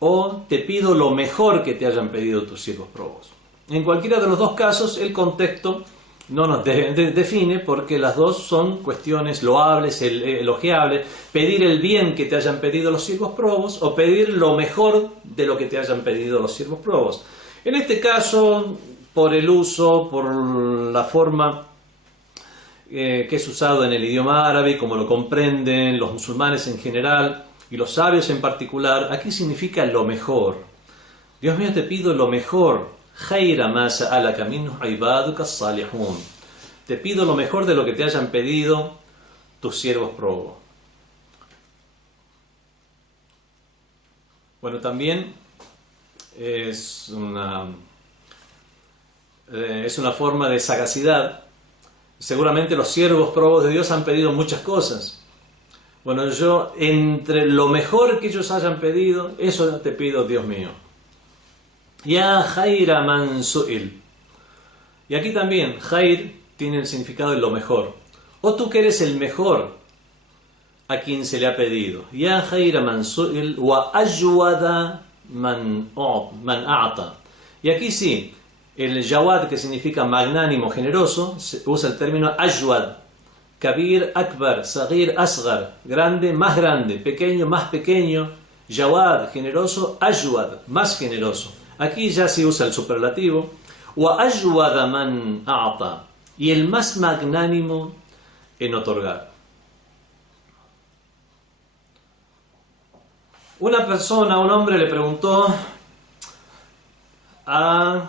o te pido lo mejor que te hayan pedido tus siervos probos. En cualquiera de los dos casos, el contexto no nos define, porque las dos son cuestiones loables, elogiables. Pedir el bien que te hayan pedido los siervos probos, o pedir lo mejor de lo que te hayan pedido los siervos probos. En este caso, por el uso, por la forma que es usado en el idioma árabe, como lo comprenden los musulmanes en general y los sabios en particular, aquí significa lo mejor. Dios mío, te pido lo mejor. Khayra ma sa'alaka minhu ibaduka as-salihun. Te pido lo mejor de lo que te hayan pedido tus siervos probos. Bueno, también es una forma de sagacidad. Seguramente los siervos probos de Dios han pedido muchas cosas. Bueno, yo, entre lo mejor que ellos hayan pedido, eso te pido, Dios mío. Ya Khayra man su'il. Y aquí también, Khair tiene el significado de lo mejor. O tú que eres el mejor a quien se le ha pedido. Ya Khayra man su'il wa ajwada man a'ta. Y aquí sí, el Jawad, que significa magnánimo, generoso, se usa el término ajwad. Kabir, akbar, sagir, asgar. Grande, más grande. Pequeño, más pequeño. Jawad, generoso. Ajwad, más generoso. Aquí ya se usa el superlativo. Wa ajwada man a'ta. Y el más magnánimo en otorgar. Una persona, un hombre, le preguntó al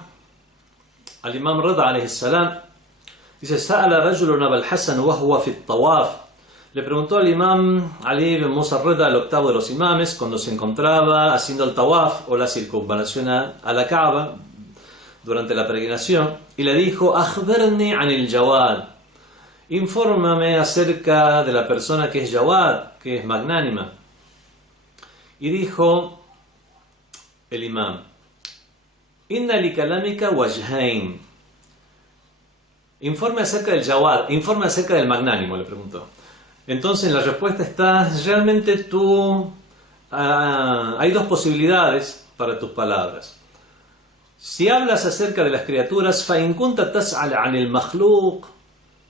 Imam Rida alayhi salam. Dice: Sa'ala rajulun Abul Hasan wa huwa fi at-tawaf. Le preguntó al Imam Ali ibn Musa Rida, el octavo de los imames, cuando se encontraba haciendo el tawaf o la circunvalación a la Kaaba durante la peregrinación, y le dijo: Akhbirni anil Jawad. Infórmame acerca de la persona que es Jawad, que es magnánima. Y dijo el imam: Inna li kalamika wajhain. Informe acerca del Jawad, informe acerca del magnánimo, le preguntó. Entonces la respuesta está: realmente tú hay dos posibilidades para tus palabras. Si hablas acerca de las criaturas, فَإِن كُنْتَ تَسْأَلْ عَنِ الْمَخْلُوقِ.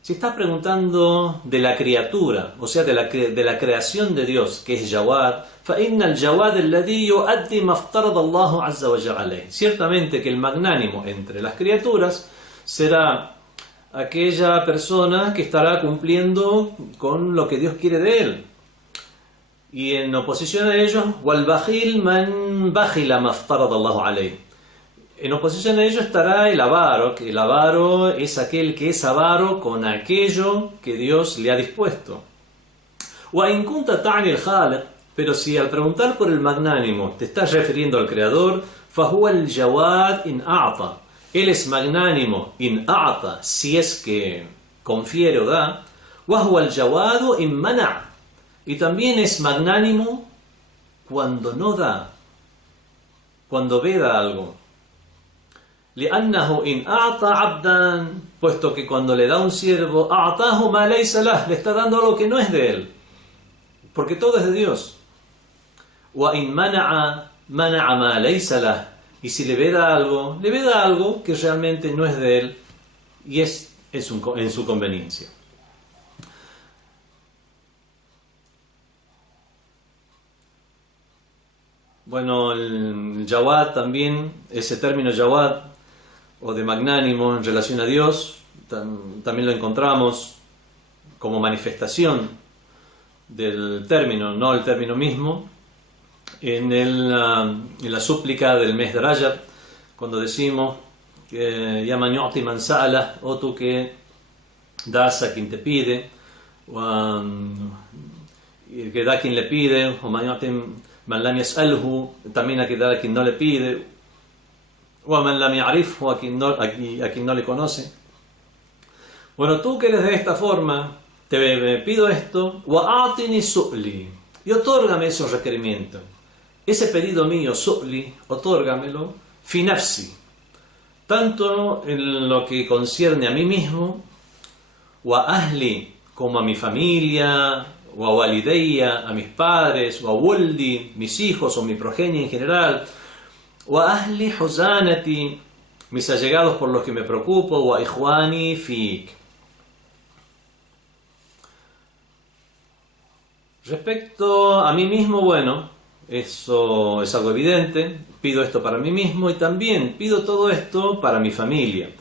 Si estás preguntando de la criatura, o sea, de la creación de Dios, que es Jawad, فَإِنَّ الْجَوَادَ الَّذِي يُؤَدِّي مَا افْتَرَضَ اللَّهُ عَزَّ وَجَلَّ عَلَيْهِ. Ciertamente que el magnánimo entre las criaturas será aquella persona que estará cumpliendo con lo que Dios quiere de él. Y en oposición a ellos, وَالْبَخِيلْ مَنْ بَخِلَ مَا افْتَرَضَ اللَّهُ عَلَيْهِ. En oposición a ello estará el avaro, que el avaro es aquel que es avaro con aquello que Dios le ha dispuesto. وَإِن كُنْتَ تَعْنِي الْخَالِقِ. Pero si al preguntar por el magnánimo te estás refiriendo al Creador, فَهُوَ الْجَوَادِ إِنْ أَعْطَى. Él es magnánimo, in a'ta, si es que confiere o da. وَهُوَ الْجَوَادُ إِنْ مَنَعَ. Y también es magnánimo cuando no da, cuando veda algo. لأنه إن أعطى عبدا, puesto que cuando le da un siervo, أعطاه ما ليس له, le está dando algo que no es de él, porque todo es de Dios. وإن منع ما ليس له. Y si le veda algo que realmente no es de él y es en su conveniencia. Bueno, el Jawad también, ese término Jawad o de magnánimo en relación a Dios, también lo encontramos como manifestación del término, no el término mismo, en la súplica del mes de Rajab, cuando decimos Ya man yu'ti man sa'ala, o tú que das a quien te pide, que da a quien le pide, o man yu'ti man lam yas'alhu, también a que da a quien no le pide, o man lam ya'rifhu, a quien no le conoce. Bueno, tú que eres de esta forma, te pido esto, wa a'tini su'li, y otórgame esos requerimientos. Ese pedido mío, su'li, otórgamelo, fi nafsi, tanto en lo que concierne a mí mismo, wa ahli, como a mi familia, o a walidayya, a mis padres, o a wuldi, mis hijos, o mi progenie en general, wa ahli huzanati, mis allegados por los que me preocupo, wa ikhwani fik. Respecto a mí mismo, bueno, eso es algo evidente, pido esto para mí mismo y también pido todo esto para mi familia.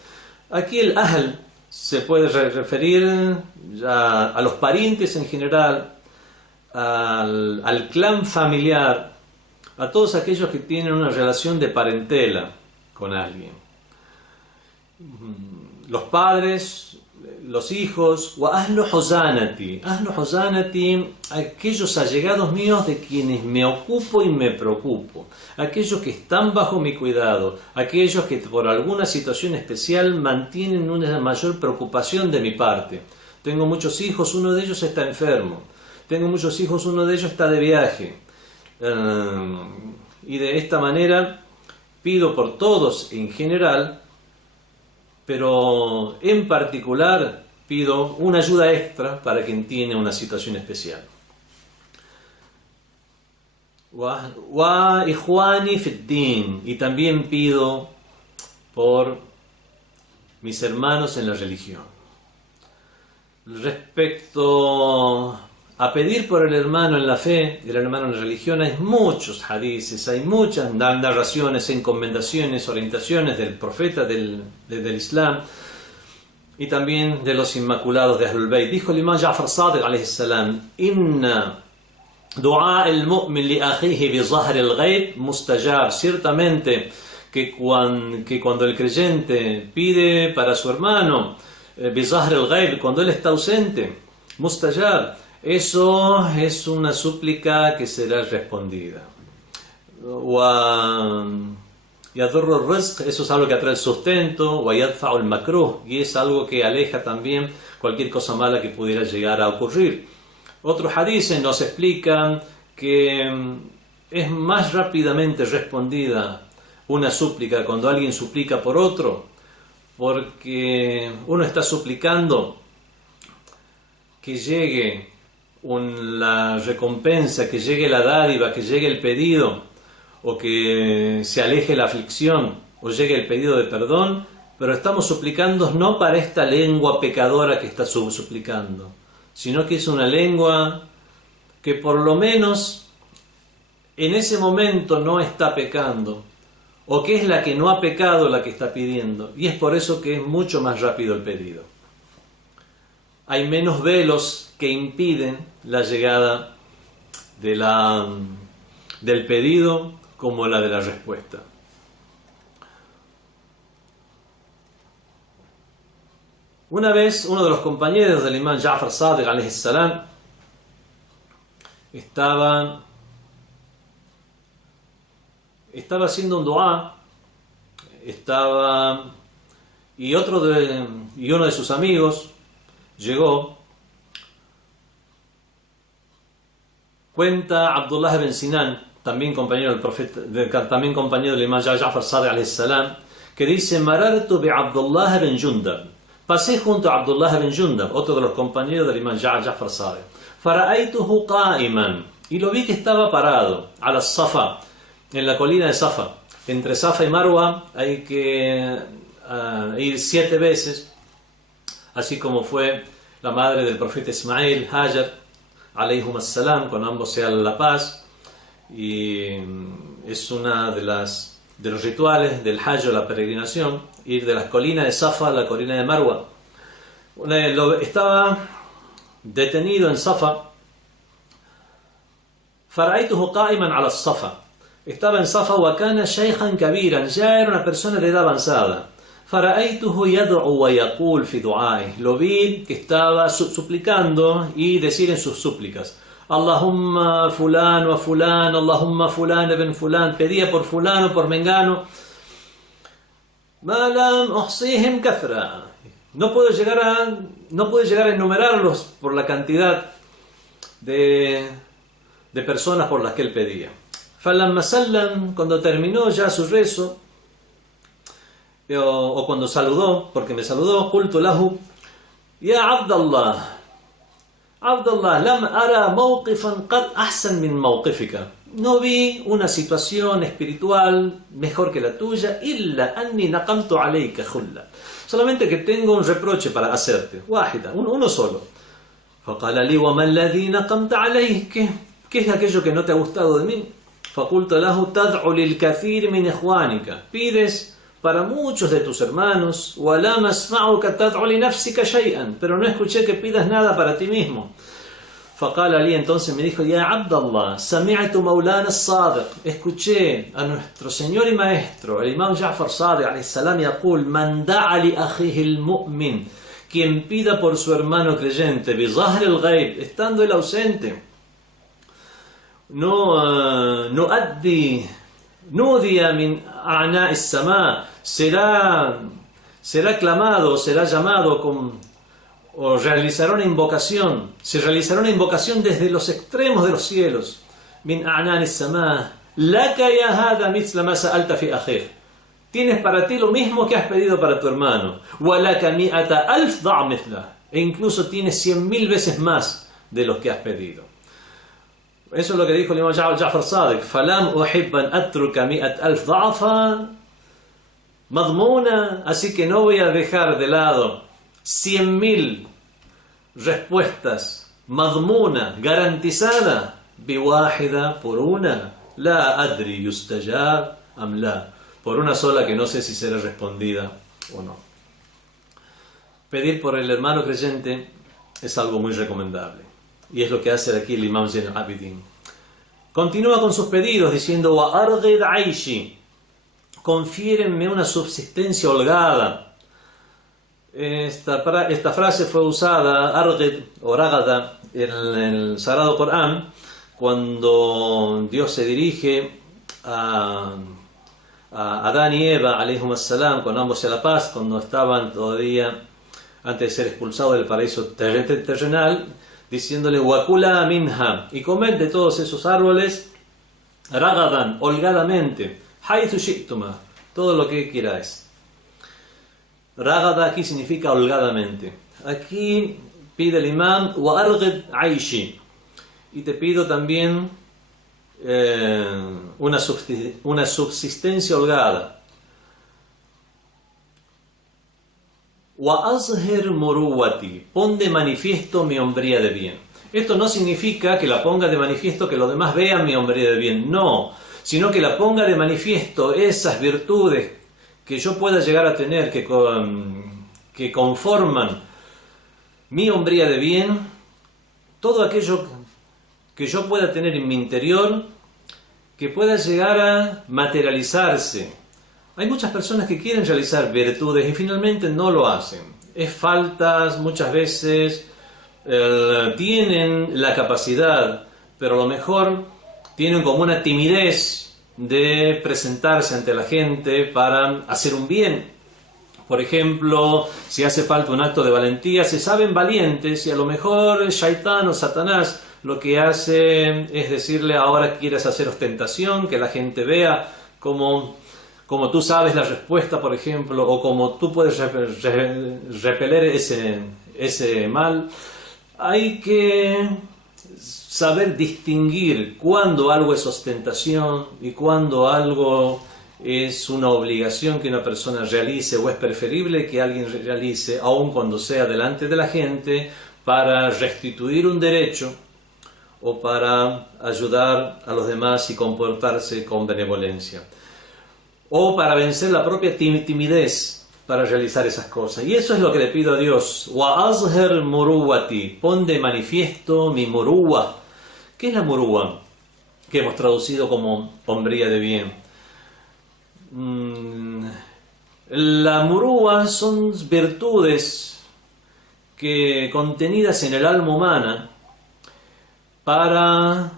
Aquí el ahl se puede referir ya a los parientes en general, al clan familiar, a todos aquellos que tienen una relación de parentela con alguien. Los padres, los hijos, wa ahlu huzanati. Ahlu huzanati, aquellos allegados míos de quienes me ocupo y me preocupo. Aquellos que están bajo mi cuidado. Aquellos que por alguna situación especial mantienen una mayor preocupación de mi parte. Tengo muchos hijos, uno de ellos está enfermo. Tengo muchos hijos, uno de ellos está de viaje. Y de esta manera pido por todos en general, pero en particular pido una ayuda extra para quien tiene una situación especial. Wa ikhwani fiddin, y también pido por mis hermanos en la religión. Respecto a pedir por el hermano en la fe, el hermano en la religión, hay muchos hadices, hay muchas narraciones, encomendaciones, orientaciones del profeta del Islam y también de los inmaculados de Ahlul Bayt. Dijo el imam Ja'far Sadiq alayhi salam: Inna du'a al-mu'min li akhihi bi zahr al-ghayb mustajab. Ciertamente que cuando el creyente pide para su hermano bi zahr al-ghayb, cuando él está ausente, mustajab, eso es una súplica que será respondida. Yadurru rizq, eso es algo que atrae el sustento. Wa yadfa'u al-makruh, y es algo que aleja también cualquier cosa mala que pudiera llegar a ocurrir. Otros hadices nos explican que es más rápidamente respondida una súplica cuando alguien suplica por otro, porque uno está suplicando que llegue la recompensa, que llegue la dádiva, que llegue el pedido, o que se aleje la aflicción, o llegue el pedido de perdón, pero estamos suplicando no para esta lengua pecadora que está suplicando, sino que es una lengua que por lo menos en ese momento no está pecando, o que es la que no ha pecado la que está pidiendo, y es por eso que es mucho más rápido el pedido. Hay menos velos que impiden la llegada del pedido como la de la respuesta. Una vez uno de los compañeros del imam Ja'far Sadiq alayhi salam estaba haciendo un dua, y uno de sus amigos llegó. Cuenta Abdullah ibn Sinan, también compañero del profeta, también compañero del imam Ja'far Sadiq alayhi salam, que dice: Marartu bi Abdullah ibn Jundab. Pasé junto a Abdullah ibn Jundab, otro de los compañeros del imam Ja'far Sadiq. Fara'aytuhu qa'iman, y lo vi que estaba parado, a la Safa, en la colina de Safa. Entre Safa y Marwa hay que ir 7 veces, así como fue la madre del profeta Ismail, Hajar alayhum assalam, con ambos sea la paz, y es una de los rituales del Hajj, la peregrinación, ir de las colinas de Safa a la colina de Marwa. Estaba detenido en Safa. Fara'aytuhu qa'iman ala Safa. Estaba en Safa, wa kana shaykhan kabiran, ya era una persona de edad avanzada. Fara'aytuhu yad'u wa yaqul fi du'aih. Lo vi que estaba suplicando y decir en sus súplicas: Allahumma fulan wa fulan, Allahumma fulan ibn fulan. Pedía por fulano, por mengano. Ma lam uhsihim kathra. No puedo llegar a enumerarlos por la cantidad de personas por las que él pedía. Falamma sallam, cuando terminó ya su rezo, o cuando saludó, porque me saludó, qultu lahu: Ya Abdallah, lam ara mawqifan qad ahsan min mawqifika. no vi una situación espiritual mejor que la tuya, illa anni naqamtu alayka khulla. Solamente que tengo un reproche para hacerte, wahida, uno solo. فقال لي وما الذي نقمت عليه. ¿Qué es aquello que no te ha gustado de mí? فقلت له تدعو للكثير من إخوانك. Pides para muchos de tus hermanos. ولا أسمعك تدعو لنفسك شيئا. Pero no escuché que pidas nada para ti mismo. فقال لي, entonces me dijo, يا عبد الله سمعت مولانا الصادق. Escuché a nuestro señor y maestro, el imam Ja'far Sadiq عليه السلام, يقول من دعا لأخيه المؤمن. Quien pida por su hermano creyente, بظهر الغيب, estando él ausente, نؤدي نودي من أعناء السماء, será clamado, será llamado o realizará una invocación, se realizará una invocación desde los extremos de los cielos. من أعناء السماء لك يا هذا مثل ما سألت في أخيك. Tienes para ti lo mismo que has pedido para tu hermano. وَلَكَ مِئَةَ أَلْفْ ضَعْ مِثْلَهُ. E incluso tienes 100.000 veces más de los que has pedido. Eso es lo que dijo el imam Ja'far Sadiq. فَلَمْ أُحِبَّ أَنْ أَتْرُكَ مِئَةَ أَلْفْ ضَعْفًا مَضْمُونًا. Así que no voy a dejar de lado 100.000 respuestas madmuna, garantizada, biwáhida, por una, la adri yustajab am la, por una sola que no sé si será respondida o no. Pedir por el hermano creyente es algo muy recomendable, y es lo que hace aquí el imam Zain al-Abidin. Continúa con sus pedidos diciendo: wa arghid aishi, confiérenme una subsistencia holgada. Esta frase fue usada, arghid o ragada, en el Sagrado Corán, cuando Dios se dirige a Adán y Eva, alayhimus salam, cuando ambos a la paz, cuando estaban todavía antes de ser expulsados del paraíso terrenal, diciéndole: wakula minha, y comed de todos esos árboles, ragadan, holgadamente, haythu shi'tuma, todo lo que queráis. Ragada aquí significa holgadamente. Aquí pide el imam wa arghid aishi, y te pido también una subsistencia holgada. Wa azhir muruwati, pon de manifiesto mi hombría de bien. Esto no significa que la ponga de manifiesto que los demás vean mi hombría de bien, no, sino que la ponga de manifiesto esas virtudes que yo pueda llegar a tener, que conforman mi hombría de bien, todo aquello que yo pueda tener en mi interior, que pueda llegar a materializarse. Hay muchas personas que quieren realizar virtudes y finalmente no lo hacen. Es faltas, muchas veces tienen la capacidad, pero a lo mejor tienen como una timidez de presentarse ante la gente para hacer un bien. Por ejemplo, si hace falta un acto de valentía, se saben valientes y a lo mejor Shaitán o Satanás lo que hace es decirle: ahora quieres hacer ostentación, que la gente vea como tú sabes la respuesta, por ejemplo, o como tú puedes repeler ese mal. Hay que saber distinguir cuándo algo es ostentación y cuándo algo es una obligación que una persona realice, o es preferible que alguien realice, aun cuando sea delante de la gente, para restituir un derecho o para ayudar a los demás y comportarse con benevolencia, o para vencer la propia timidez para realizar esas cosas. Y eso es lo que le pido a Dios. Wa azhir muruwati, pon de manifiesto mi muruwa. ¿Qué es la muruwa? Que hemos traducido como hombría de bien. La muruwa son virtudes contenidas en el alma humana para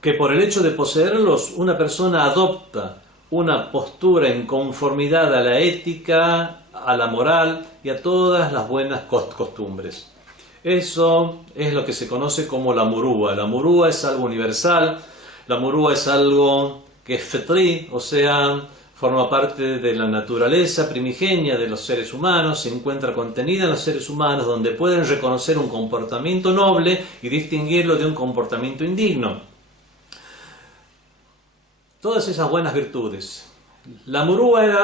que por el hecho de poseerlos una persona adopta una postura en conformidad a la ética, a la moral y a todas las buenas costumbres. Eso es lo que se conoce como la murúa. La murúa es algo universal, la murúa es algo que es fitri, o sea, forma parte de la naturaleza primigenia de los seres humanos, se encuentra contenida en los seres humanos, donde pueden reconocer un comportamiento noble y distinguirlo de un comportamiento indigno. todas esas buenas virtudes. La murúa era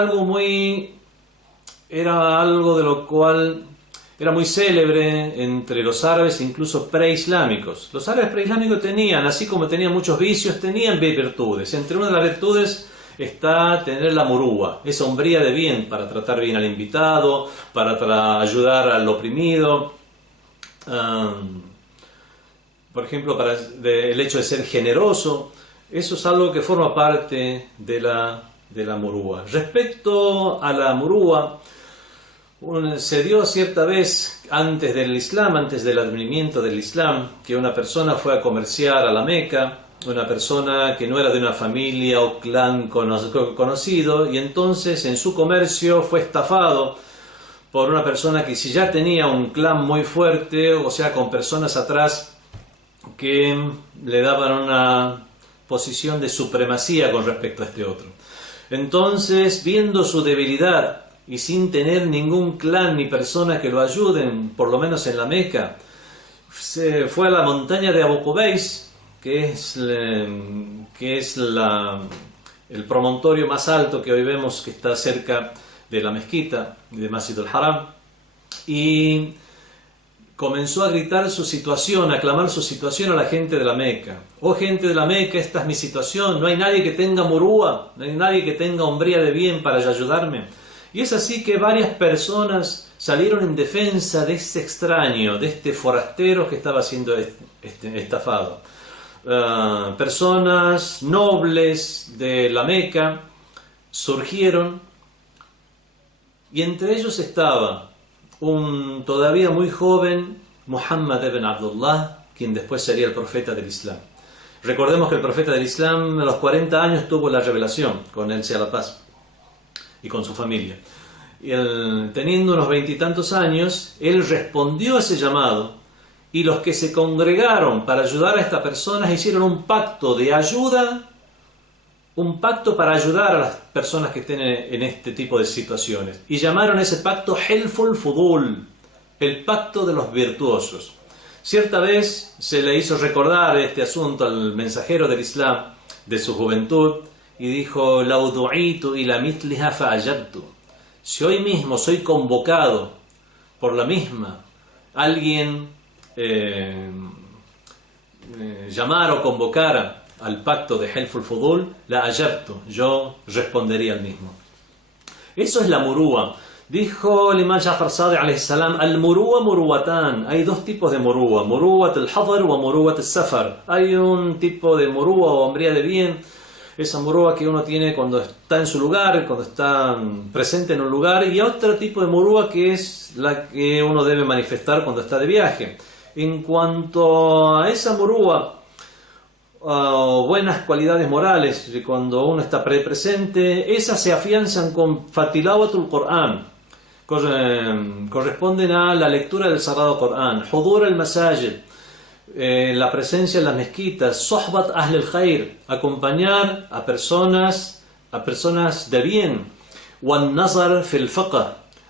algo de lo cual era muy célebre entre los árabes, incluso preislámicos. Los árabes preislámicos tenían, así como tenían muchos vicios, tenían virtudes. Entre una de las virtudes está tener la murúa, esa hombría de bien para tratar bien al invitado, para ayudar al oprimido. Por ejemplo, el hecho de ser generoso, eso es algo que forma parte de la murúa. Respecto a la murúa, se dio cierta vez antes del Islam, antes del advenimiento del Islam, que una persona fue a comerciar a la Meca, una persona que no era de una familia o clan conocido, y entonces en su comercio fue estafado por una persona que si ya tenía un clan muy fuerte, o sea, con personas atrás que le daban una posición de supremacía con respecto a este otro. Entonces, viendo su debilidad y sin tener ningún clan ni persona que lo ayuden, por lo menos en la Meca, se fue a la montaña de Abu Qubays, que es el promontorio más alto que hoy vemos, que está cerca de la mezquita de Masjid al-Haram, y comenzó a gritar su situación, a clamar su situación a la gente de la Meca. Oh gente de la Meca, esta es mi situación, no hay nadie que tenga murúa, no hay nadie que tenga hombría de bien para ayudarme. Y es así que varias personas salieron en defensa de este extraño, de este forastero que estaba siendo estafado. Personas nobles de la Meca surgieron, y entre ellos estaba un todavía muy joven Muhammad ibn Abdullah, quien después sería el profeta del Islam. Recordemos que el profeta del Islam a los 40 años tuvo la revelación, con él sea la paz, y con su familia. Y teniendo unos 20 y tantos años, él respondió a ese llamado, y los que se congregaron para ayudar a estas personas hicieron un pacto de ayuda, un pacto para ayudar a las personas que estén en este tipo de situaciones, y llamaron a ese pacto Hilful Fudul, el pacto de los virtuosos. Cierta vez se le hizo recordar este asunto al mensajero del Islam de su juventud, y dijo: "Lau du'itu ila mithliha fa'ajabtu". Si hoy mismo soy convocado por la misma, alguien llamara o convocara al pacto de Hilful Fudul, la ajabtu, yo respondería al mismo. Eso es la murúa. Dijo el imam Ja'far Sadiq alayhi salam: al murúa muruwatan. Hay dos tipos de murúa: muruwat al-hadar o muruwat al-safar. Hay un tipo de murúa o hombría de bien, esa murúa que uno tiene cuando está en su lugar, cuando está presente en un lugar, y otro tipo de murúa que es la que uno debe manifestar cuando está de viaje. En cuanto a esa murúa, buenas cualidades morales, cuando uno está presente, esas se afianzan con Fatilawatul Qur'an, corresponden a la lectura del Sagrado Qur'an, Hudur al-Masajid, la presencia en las mezquitas, Sohbat Ahl al-Khair, acompañar a personas de bien, Wan Nazar fil Fiqh,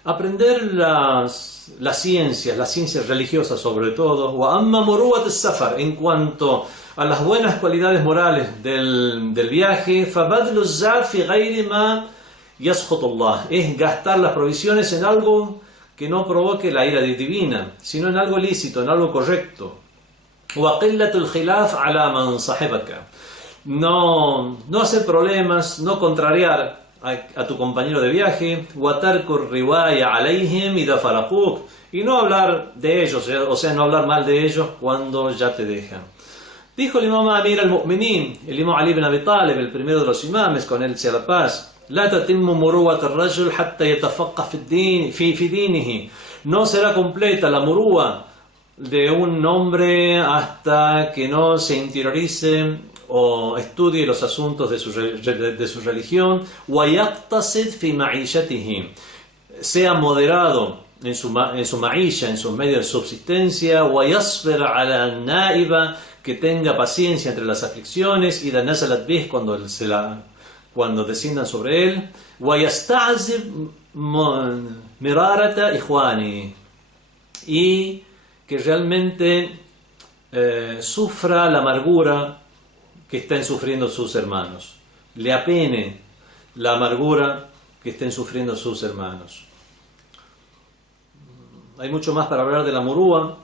aprender las ciencias religiosas sobre todo, Wa Amma Muruwat al-Safar, en cuanto a las buenas cualidades morales del viaje, Fabadlu az-Zaf fi ghayri ma yaskhutullah, es gastar las provisiones en algo que no provoque la ira divina, sino en algo lícito, en algo correcto. وَقِلَّةُ الْخِلَافِ عَلَى مَنْ صَحِبَكَ, no hacer problemas, no contrariar a tu compañero de viaje, وَتَرْكُ الرِّوَايَ عَلَيْهِمْ إِذَا فَرَقُوكَ, y no hablar de ellos, o sea, no hablar mal de ellos cuando ya te dejan. Dijo el imam Amir al-Mu'minin, el imam Ali ibn Abi Talib, el primero de los imames, con él sea la paz: لا تتم مروة الرجل حتى يتفقه في دينه, no será completa la murúa de un hombre hasta que no se interiorice o estudie los asuntos de su religión. وَيَقْتَصِدْ فِي مَعِيشَتِهِ, sea moderado en su maisha, en sus medios de subsistencia. وَيَصْبِرْ عَلَى النَّائِبَ, que tenga paciencia entre las aflicciones, y نَزَلَتْ بِهِ, cuando desciendan sobre él. وَيَسْتَعْزِبْ مِرَارَةَ إِخْوَانِهِ, y que realmente sufra la amargura que están sufriendo sus hermanos. le apene la amargura que estén sufriendo sus hermanos. Hay mucho más para hablar de la murúa.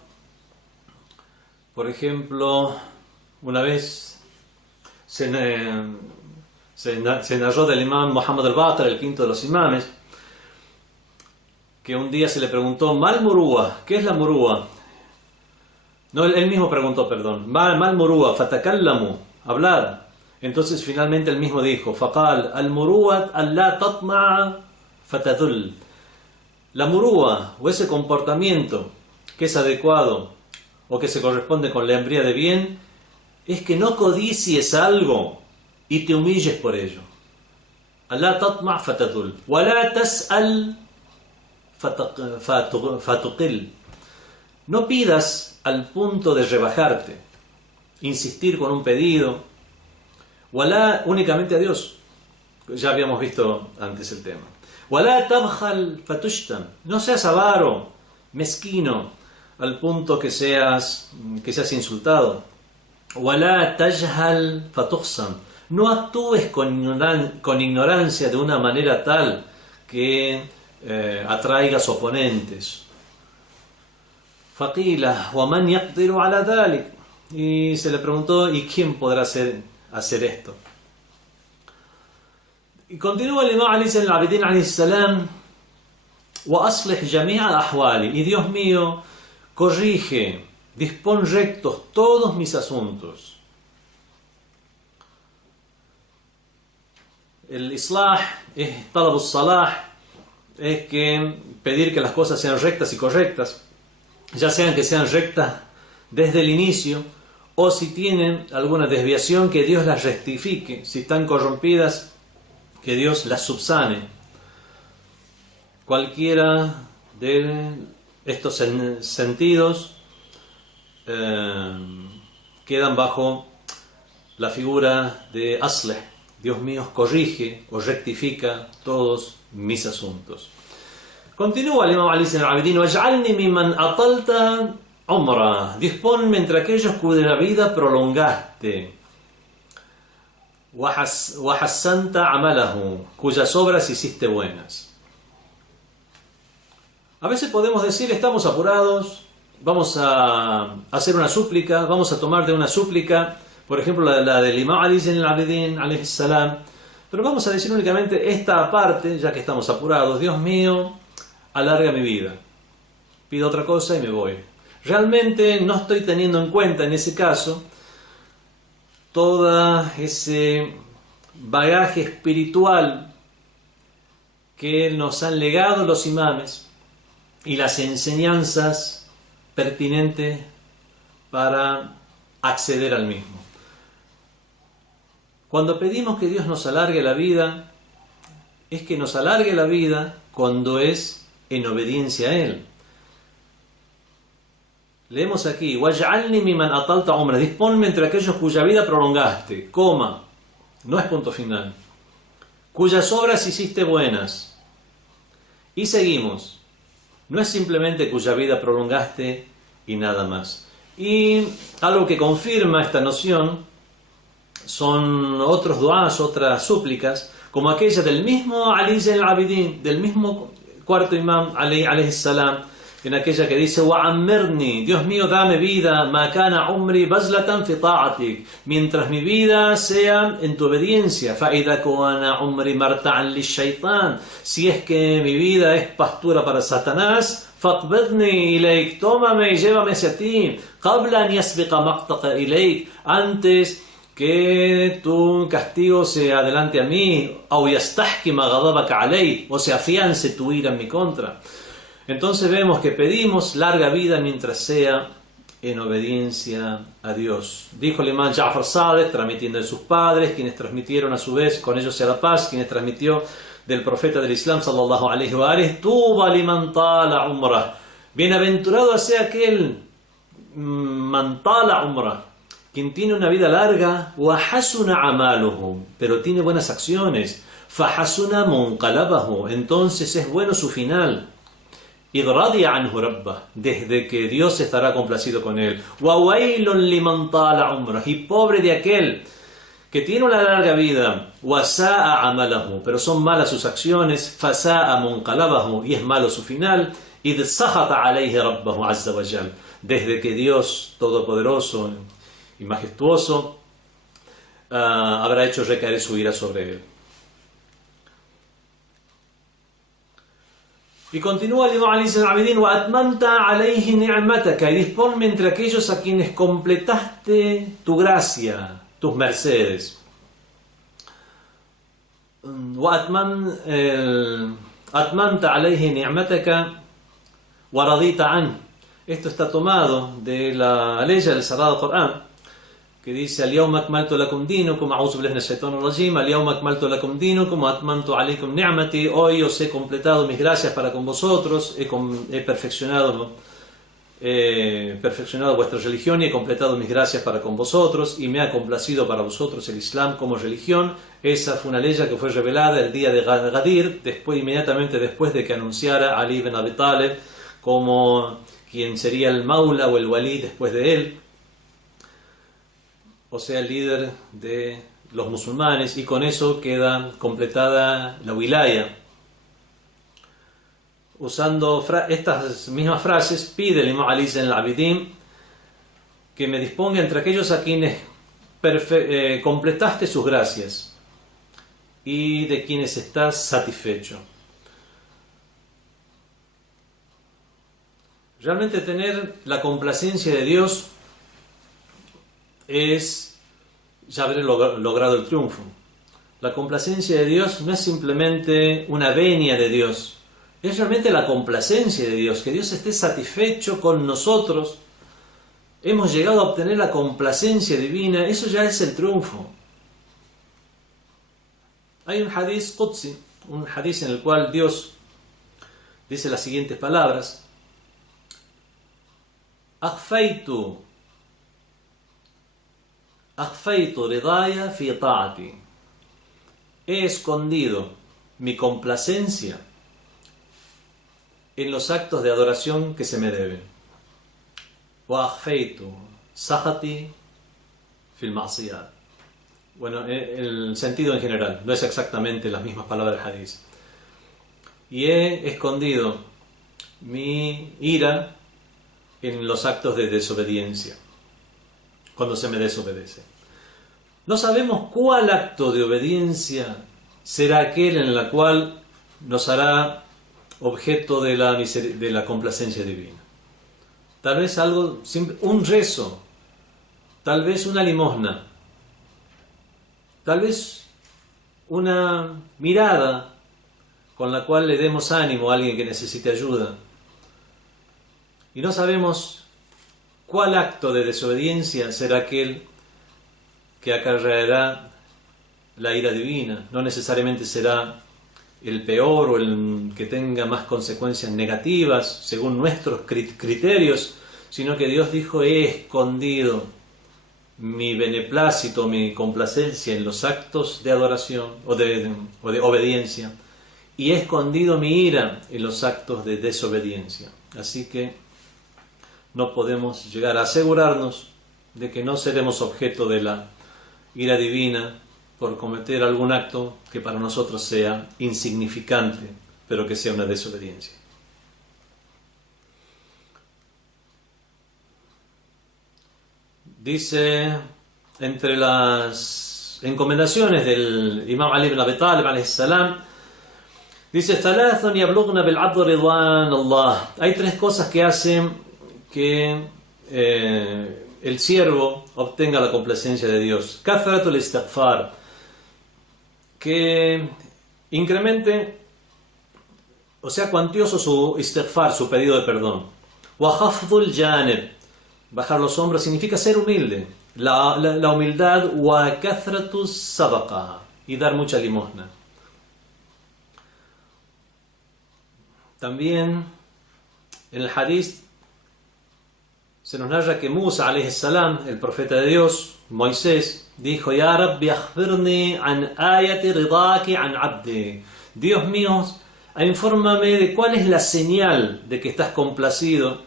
Por ejemplo, una vez se narró del imam Muhammad al-Baqir, el quinto de los imames, que un día se le preguntó, Mal murúa, ¿qué es la murúa? No, él mismo preguntó, perdón, Mal murúa, fatakallamu, hablar. Entonces finalmente él mismo dijo, faqal, al-murúat alla tatma'a fatadul. La murúa, o ese comportamiento que es adecuado o que se corresponde con la hombría de bien, es que no codicies algo y te humilles por ello. Alla tatma' fatadul, wa la tas'al fatuqil. No pidas al punto de rebajarte, insistir con un pedido, wala únicamente a Dios. Ya habíamos visto antes el tema. Wala tabkhal fatushtam. No seas avaro, mezquino, al punto que seas insultado. Wala tajhal fatukhsam. No actúes con ignorancia de una manera tal que atraigas oponentes. Faqila wa man yaqdiru ala dhalik. Y se le preguntó, ¿y quién podrá hacer esto? Y continúa el imam Ali al-Abidin alayhi salam, wa aslih jami'a ahwali. Y Dios mío, corrige, dispón rectos todos mis asuntos. El islah es talab al-salah, es que pedir que las cosas sean rectas y correctas, ya sean que sean rectas desde el inicio, o si tienen alguna desviación, que Dios las rectifique. Si están corrompidas, que Dios las subsane. Cualquiera de estos sentidos quedan bajo la figura de asleh. Dios mío, corrige o rectifica todos mis asuntos. Continúa el imam Ali al-Abidin, waj'alni mimman atalta umra. Disponme entre aquellos cuya vida prolongaste. Wahassanta amalahu, cuyas obras hiciste buenas. A veces podemos decir, estamos apurados, vamos a hacer una súplica, vamos a tomar de una súplica, por ejemplo la del imam Ali al-Abidin alayhi salam, pero vamos a decir únicamente esta parte, ya que estamos apurados. Dios mío, alarga mi vida. Pido otra cosa y me voy. Realmente no estoy teniendo en cuenta en ese caso todo ese bagaje espiritual que nos han legado los imames y las enseñanzas pertinentes para acceder al mismo. Cuando pedimos que Dios nos alargue la vida, es que nos alargue la vida cuando es en obediencia a Él. Leemos aquí, waj'alni mimman atalta umra, disponme entre aquellos cuya vida prolongaste, coma, no es punto final, cuyas obras hiciste buenas. Y seguimos, no es simplemente cuya vida prolongaste y nada más. Y algo que confirma esta noción son otros duás, otras súplicas, como aquella del mismo Ali al-Abidin, del mismo cuarto imam Ali alayhi salam, en aquella que dice, wa'ammirni, Dios mío, dame vida, ma kana umri bazlatan fi ta'atik, mientras mi vida sea en tu obediencia, fa'idha kana umri marta'an lish-shaytan, si es que mi vida es pastura para Satanás, faqbidni ilayk, tómame y llévame hacia ti, qabla an yasbiqa maqtaqa ilayk, antes que tu castigo se adelante a mí, aw yastahkima ghadabaka alay, o se afiance tu ira en mi contra. Entonces vemos que pedimos larga vida mientras sea en obediencia a Dios. Dijo el imam Ja'far Sadiq, transmitiendo de sus padres, quienes transmitieron a su vez, con ellos sea la paz, quienes transmitió del profeta del Islam sallallahu alaihi wa alihi, tuba liman tala umrah, bienaventurado sea aquel man tala umrah, quien tiene una vida larga, wa hasuna amaluhu, pero tiene buenas acciones, fa hasuna munqalabahu, entonces es bueno su final. إذ رضي عنه ربه, desde que Dios estará complacido con él. وَوَيْلٌ لِمَنْ طَالَ عُمْرَهُ, y pobre de aquel que tiene una larga vida, wasa'a amalahu, pero son malas sus acciones, fasa'a munqalabahu, y es malo su final, id sahata alayhi rabbahu azza wa jal, desde que Dios todopoderoso y majestuoso habrá hecho recaer su ira sobre él. Y continúa el Imam Ali ibn Abidin, wa atmamta alayhi ni'mataka, y disponme entre aquellos a quienes completaste tu gracia, tus mercedes. Atmamta alayhi ni'mataka wa radita an. Esto está tomado de la ley del Sagrado Corán, que dice: Al-yawma akmaltu lakum dinukum, a'udhu billahi minash shaitanir rajim, al-yawma akmaltu lakum dinukum wa atmamtu alaykum ni'mati. Hoy os he completado mis gracias para con vosotros, he perfeccionado vuestra religión y he completado mis gracias para con vosotros, y me ha complacido para vosotros el Islam como religión. Esa fue una ley que fue revelada el día de Ghadir, inmediatamente después de que anunciara a Ali ibn Abi Talib como quien sería el Maula o el Walí después de él, o sea, el líder de los musulmanes, y con eso queda completada la wilaya. Usando estas mismas frases, pide el Imam Ali ibn al-Abidin que me disponga entre aquellos a quienes completaste sus gracias y de quienes estás satisfecho. Realmente tener la complacencia de Dios es ya haber logrado el triunfo. La complacencia de Dios no es simplemente una venia de Dios, es realmente la complacencia de Dios, que Dios esté satisfecho con nosotros. Hemos llegado a obtener la complacencia divina, eso ya es el triunfo. Hay un hadith Qudsi, un hadith en el cual Dios dice las siguientes palabras: Akhfaytu ridaya fi ta'ati. He escondido mi complacencia en los actos de adoración que se me deben. Wa akhfaytu sahati fil ma'siyat. Bueno, el sentido en general, no es exactamente las mismas palabras del hadith. Y he escondido mi ira en los actos de desobediencia, cuando se me desobedece. No sabemos cuál acto de obediencia será aquel en el cual nos hará objeto de la complacencia divina. Tal vez algo simple, un rezo, tal vez una limosna, tal vez una mirada con la cual le demos ánimo a alguien que necesite ayuda. Y no sabemos cuál acto de desobediencia será aquel que acarreará la ira divina. No necesariamente será el peor o el que tenga más consecuencias negativas según nuestros criterios, sino que Dios dijo: he escondido mi beneplácito, mi complacencia en los actos de adoración o de obediencia, y he escondido mi ira en los actos de desobediencia. Así que no podemos llegar a asegurarnos de que no seremos objeto de la ira divina por cometer algún acto que para nosotros sea insignificante, pero que sea una desobediencia. Dice, entre las encomendaciones del Imam Ali ibn Abi Talib alayhi salam, dice: "Thalathun yablughna bil 'abd ridwan Allah". Hay tres cosas que hacen que el siervo obtenga la complacencia de Dios. Kathratul istighfar, que incremente, o sea, cuantioso su istighfar, su pedido de perdón. Wa khafdul janib, bajar los hombros significa ser humilde. La humildad. Wa kathratus sadaqa, y dar mucha limosna. También en el hadith se nos narra que Musa alayhi salam, el profeta de Dios, Moisés, dijo: Ya Rabbi akhbirni an ayati ridaki an abdi. Dios mío, infórmame de cuál es la señal de que estás complacido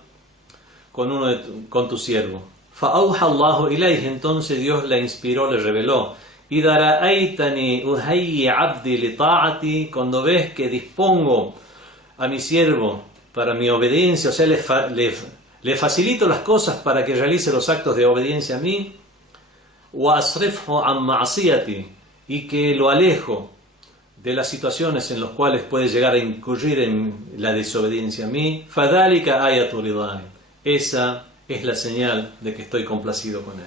con tu siervo. Fa awha Allahu ilayhi, entonces Dios le inspiró, le reveló إذا رأيتني أهيئ عبدي لطاعتي, cuando ves que dispongo a mi siervo para mi obediencia, o sea, le facilito las cosas para que realice los actos de obediencia a mí, وأصرفه عن معصيتي, y que lo alejo de las situaciones en las cuales puede llegar a incurrir en la desobediencia a mí, فذلك آية رضاي, esa es la señal de que estoy complacido con él.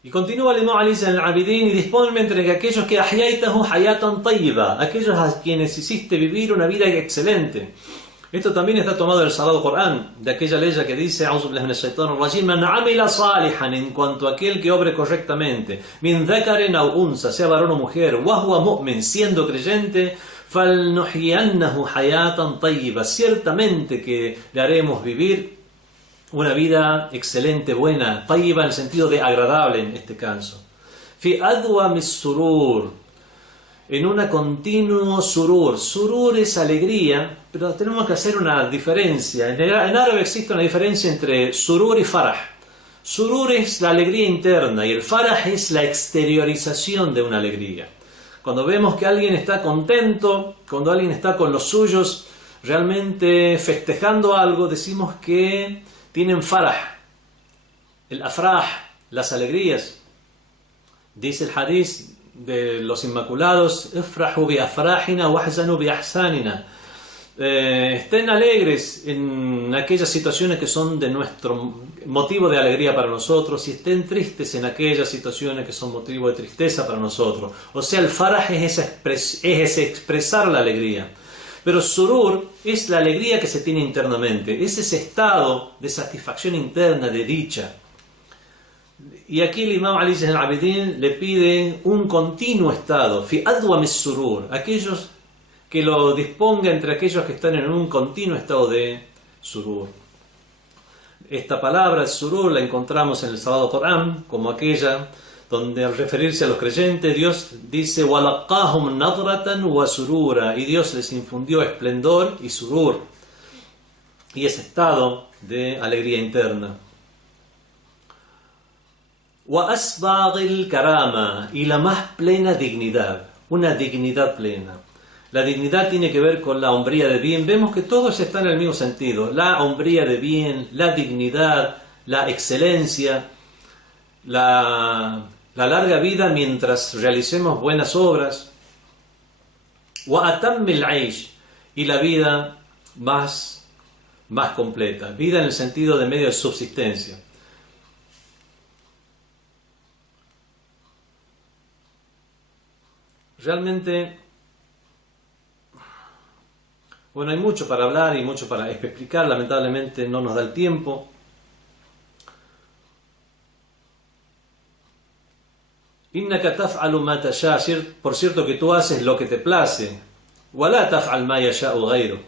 Y continúa el Imam Ali Zayn al-Abidin, y disponme entre aquellos que ahyaitahu hayatan tayyiba, aquellos a quienes hiciste vivir una vida excelente. Esto también está tomado del Sagrado Corán, de aquella ley que dice, A'udhu billahi minash shaitanir rajim, man amila salihan, en cuanto a aquel que obre correctamente, min dhakarin aw unsa, sea varón o mujer, wa huwa mu'min, siendo creyente, falnuhyiyannahu hayatan tayyiba, ciertamente que le haremos vivir una vida excelente, buena, tayyiba en el sentido de agradable en este caso. Fi adwa mis surur, en una continuo surur. Surur es alegría, pero tenemos que hacer una diferencia. En árabe existe una diferencia entre surur y farah. Surur es la alegría interna y el farah es la exteriorización de una alegría. Cuando vemos que alguien está contento, cuando alguien está con los suyos, realmente festejando algo, decimos que tienen farah, el afrah, las alegrías. Dice el hadith de los Inmaculados, ifrahu bi afrahina wahzanu bi ahsanina, estén alegres en aquellas situaciones que son de nuestro motivo de alegría para nosotros, y estén tristes en aquellas situaciones que son motivo de tristeza para nosotros. O sea, el farah es expresar la alegría. Pero surur es la alegría que se tiene internamente, es ese estado de satisfacción interna, de dicha. Y aquí el Imam Ali Zayn al-Abidin le pide un continuo estado, fi adwa mis surur, aquellos que lo disponga entre aquellos que están en un continuo estado de surur. Esta palabra, surur, la encontramos en el Sagrado Corán como aquella donde al referirse a los creyentes Dios dice وَلَقَّاهُمْ نَضْرَةً وَسُرُورًا, y Dios les infundió esplendor y surur, y ese estado de alegría interna. وَأَسْبَغِ الْكَرَامَةِ, y la más plena dignidad, una dignidad plena. La dignidad tiene que ver con la hombría de bien. Vemos que todos están en el mismo sentido: la hombría de bien, la dignidad, la excelencia, la larga vida mientras realicemos buenas obras. وَأَتَمِّ الْعَيْشِ, y la vida más completa, vida en el sentido de medio de subsistencia. Realmente, bueno, hay mucho para hablar y mucho para explicar, lamentablemente no nos da el tiempo. Innaka taf'alu ma tasha, por cierto que tú haces lo que te place. Wa la taf'al ma yasha'u ghayru,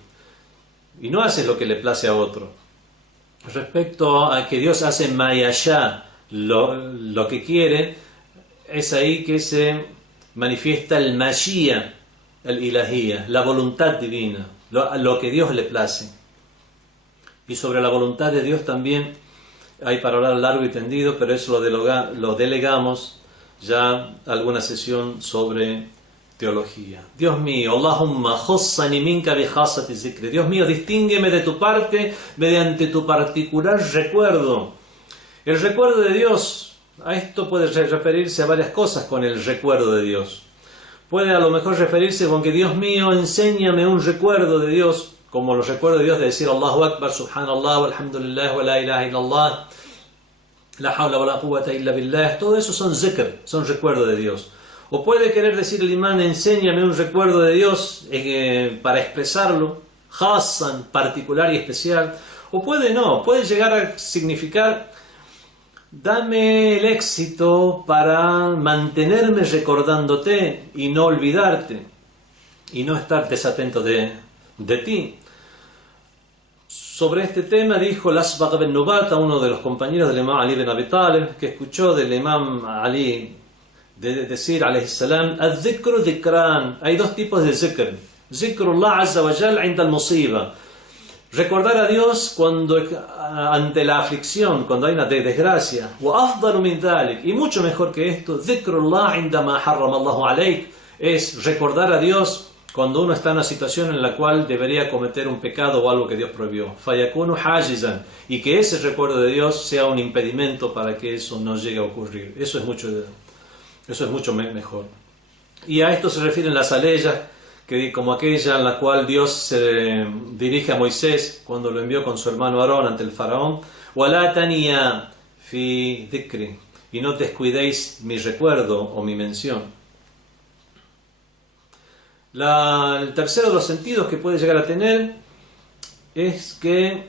y no haces lo que le place a otro. Respecto a que Dios hace ma yasha, lo que quiere, es ahí que se manifiesta el mashia, el ilahía, la voluntad divina, lo que Dios le place. Y sobre la voluntad de Dios también hay para hablar largo y tendido, pero eso lo delegamos ya alguna sesión sobre teología. Dios mío, Allahumma khussani minka bi khassati zikri, Dios mío, distíngueme de tu parte mediante tu particular recuerdo. El recuerdo de Dios, a esto puede referirse a varias cosas con el recuerdo de Dios. Puede a lo mejor referirse con que Dios mío, enséñame un recuerdo de Dios, como los recuerdos de Dios de decir Allahu Akbar, Subhanallah, walhamdulillah, wa la ilaha illallah, la hawla wa la quwwata illa billah. Todo eso son zikr, son recuerdos de Dios. O puede querer decir el imán, enséñame un recuerdo de Dios para expresarlo, khassan, particular y especial. O puede no, puede llegar a significar: dame el éxito para mantenerme recordándote y no olvidarte y no estar desatento de ti. Sobre este tema dijo Al-Asbagh bin Nubata, uno de los compañeros del Imam Ali bin Abi Talib, que escuchó del Imam Ali decir, alayhi salam, al-dhikru dhikran, hay dos tipos de zikr: zikrullah azza wa jal inda al-musiba, Recordar a Dios cuando ante la aflicción, cuando hay una desgracia. وأفضل من ذلك, y mucho mejor que esto, ذكر الله عندما حرم الله عليك, es recordar a Dios cuando uno está en una situación en la cual debería cometer un pecado o algo que Dios prohibió. فيكون حاجزا, y que ese recuerdo de Dios sea un impedimento para que eso no llegue a ocurrir. Eso es mucho mejor. Y a esto se refieren las aleyas, que como aquella en la cual Dios se dirige a Moisés cuando lo envió con su hermano Aarón ante el faraón. وَلَا تَنِيَا فِي ذِكْرِ, y no descuidéis mi recuerdo o mi mención. El tercero de los sentidos que puede llegar a tener es que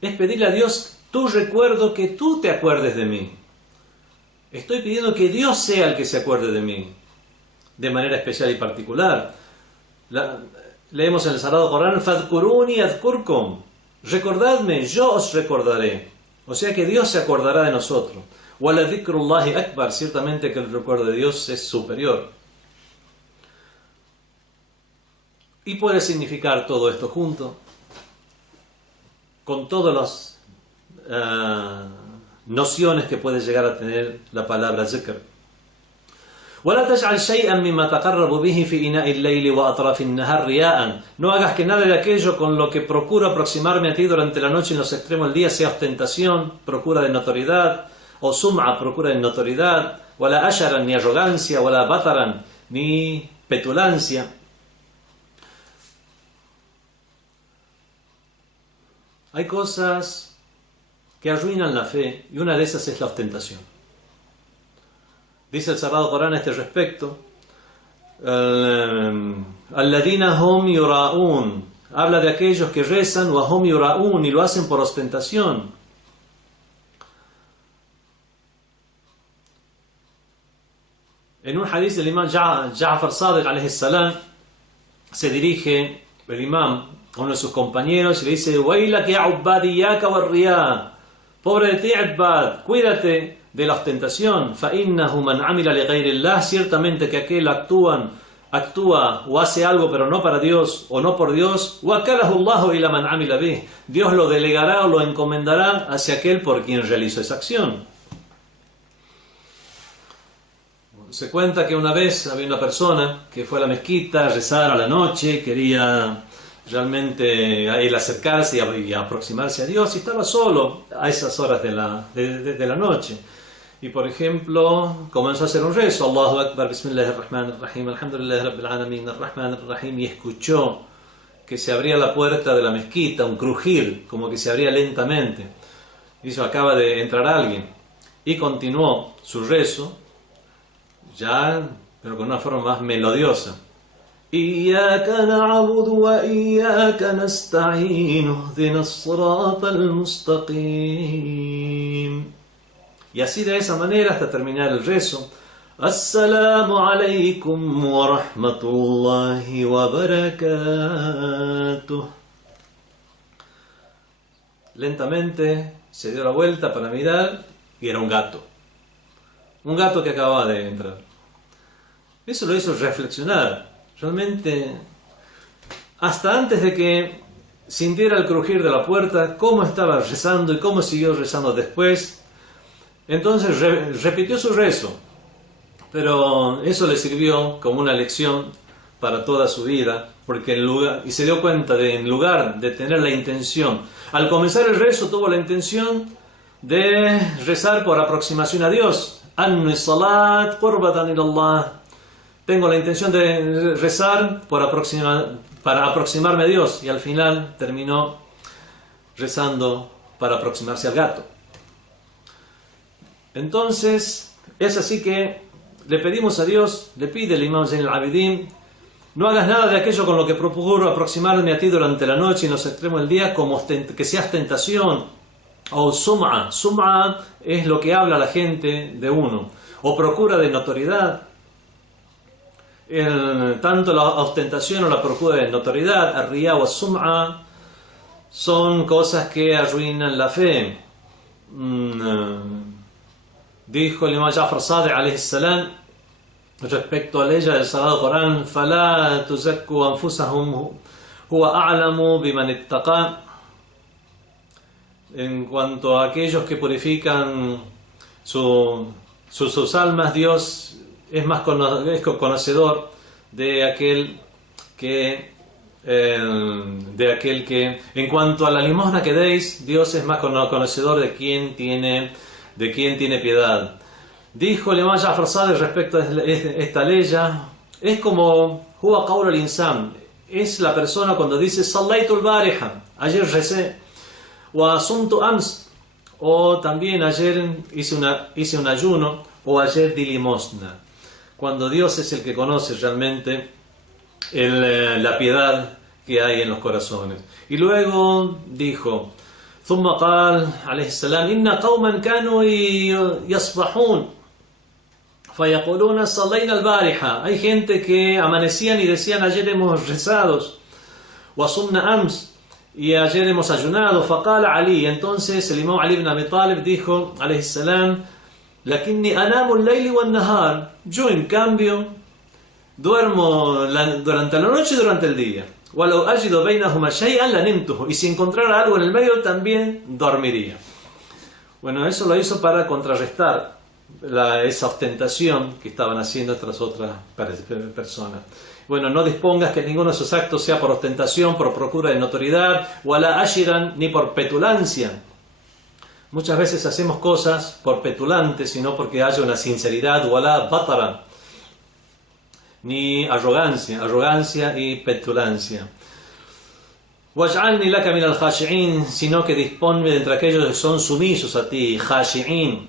es pedirle a Dios tu recuerdo, que tú te acuerdes de mí. Estoy pidiendo que Dios sea el que se acuerde de mí de manera especial y particular. Leemos en el Sagrado Corán: "Fadhkuruni adhkurkum", recordadme, yo os recordaré. O sea que Dios se acordará de nosotros. "Wala dhikrullahi akbar", ciertamente que el recuerdo de Dios es superior. Y puede significar todo esto junto, con todas las nociones que puede llegar a tener la palabra zikr. ولا تجعل شيئا مما تقرب به في إناء الليل وأطراف النهار رياء. No hagas que nada de aquello con lo que procuro aproximarme a ti durante la noche y en los extremos del día sea ostentación, procura de notoriedad, o sum'a, procura de notoriedad, ولا أشرا, ni arrogancia, ولا bataran, ni petulancia. Hay cosas que arruinan la fe, y una de esas es la ostentación. Dice el Sagrado Corán a este respecto: "Alladina hum yura'un", habla de aquellos que rezan, wa hum yura'un, y lo hacen por ostentación. En un hadith del imam Ja'far Sadiq alayhi salam, se dirige el imam a uno de sus compañeros y le dice: "Wailak ya ubbad iyaka war-riya", pobre de ti, Ubbad, cuídate de la ostentación. فَإِنَّهُ مَنْ عَمِلَ لِغَيْرِ اللَّهِ, ciertamente que aquel actúa o hace algo pero no para Dios o no por Dios, وَكَلَهُ اللَّهُ إِلَى مَنْ عَمِلَ بِهِ, Dios lo delegará o lo encomendará hacia aquel por quien realizó esa acción. Se cuenta que una vez había una persona que fue a la mezquita a rezar a la noche, quería realmente a él acercarse y aproximarse a Dios, y estaba solo a esas horas de la noche. Y por ejemplo, comenzó a hacer un rezo: Allahu Akbar, Bismillahirrahmanirrahim, Alhamdulillahi Rabbil Alamin, Arrahmanirrahim, y escuchó que se abría la puerta de la mezquita, un crujir, como que se abría lentamente. Dice: acaba de entrar alguien. Y continuó su rezo, ya, pero con una forma más melodiosa. إياك نعبد وإياك نستعين اهدنا الصراط المستقيم. Y así de esa manera hasta terminar el rezo: Assalamu alaikum wa rahmatullahi wa barakatuh. Lentamente se dio la vuelta para mirar y era un gato que acababa de entrar. Eso lo hizo reflexionar. Realmente, hasta antes de que sintiera el crujir de la puerta, cómo estaba rezando y cómo siguió rezando después. Entonces repitió su rezo, pero eso le sirvió como una lección para toda su vida, porque y se dio cuenta de, en lugar de tener la intención, al comenzar el rezo tuvo la intención de rezar por aproximación a Dios. Annu salat qurbatan ila Allah. Tengo la intención de rezar para aproximarme a Dios, y al final terminó rezando para aproximarse al gato. Entonces, es así que le pedimos a Dios, le pide el Imam Zain al-Abidin: no hagas nada de aquello con lo que procuro aproximarme a ti durante la noche y en los extremos del día, como que seas tentación, o sum'a. Sum'a es lo que habla la gente de uno, o procura de notoriedad. Tanto la ostentación o la procura de notoriedad, ar-riya o sum'a, son cosas que arruinan la fe. Dijo el imam Ja'far Sadiq alayhi salam respecto a la ley del Sagrado Corán: فَلَا تُزَكُّوا أَنفُسَهُمْ Huwa a'lamu biman ittaqa. En cuanto a aquellos que purifican sus almas, Dios es más conocedor de aquel que en cuanto a la limosna que deis, Dios es más conocedor de quien tiene piedad. Dijo el Imam Ja'far Sadiq respecto a esta ley, es como huwa qawl al-insan, es la persona cuando dice sallaytu al-bariha, ayer recé, wa asumtu ams, o también ayer hice un ayuno, o ayer di limosna. Cuando Dios es el que conoce realmente la piedad que hay en los corazones. Y luego dijo, ثم قال عليه السلام إن قوما كانوا يصبحون فيقولون صلينا البارحة. Hay gente que amanecían y decían ayer hemos rezado, وصمنا أمس, y ayer hemos ayunado. فقال علي, entonces el imam Ali ibn Abi Talib dijo عليه السلام لكني أنام الليل والنهار, yo en cambio duermo durante la noche y durante el día. وَلَوْ أَجِدُ بَيْنَهُمَا شَيْئًا لَنِمْتُهُ, y si encontrara algo en el medio también dormiría. Bueno, eso lo hizo para contrarrestar esa ostentación que estaban haciendo estas otras personas. Bueno, no dispongas que ninguno de esos actos sea por ostentación, por procura de notoriedad, وَلَا أَشِرًا, ni por petulancia. Muchas veces hacemos cosas por petulantes, sino porque haya una sinceridad, وَلَا بَطَرًا, ni arrogancia y petulancia. وَاجْعَلْنِي لَكَ مِنَ الْخَاشِعِينَ, sino que disponme de entre aquellos que son sumisos a ti, khashi'in.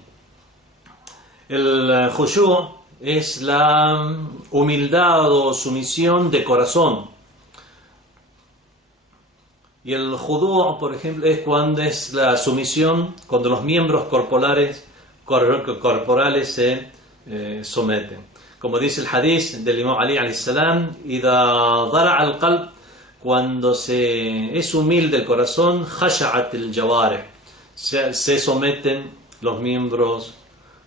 El khushu' es la humildad o sumisión de corazón. Y el judu', por ejemplo, es cuando es la sumisión, cuando los miembros corporales se someten. Como dice el hadith del Imam Ali alayhi salam, إِذَا ضَرَعَ الْقَلْبِ, cuando se es humilde el corazón, خَشَعَتِ الْجَوَارِحِ, se someten los miembros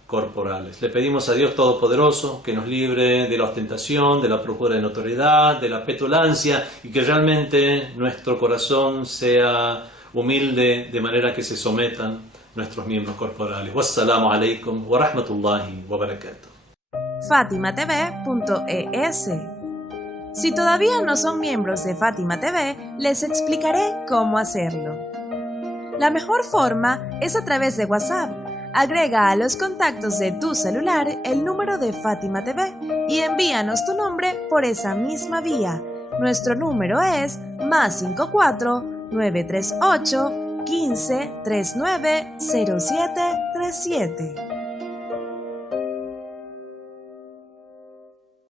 corporales. Le pedimos a Dios Todopoderoso que nos libre de la ostentación, de la procura de notoriedad, de la petulancia, y que realmente nuestro corazón sea humilde de manera que se sometan nuestros miembros corporales. Wassalamu alaikum wa rahmatullahi wa barakatuh. FatimaTV.es. Si todavía no son miembros de Fátima TV, les explicaré cómo hacerlo. La mejor forma es a través de WhatsApp. Agrega a los contactos de tu celular el número de Fátima TV y envíanos tu nombre por esa misma vía. Nuestro número es +54 938 15 39 07 37.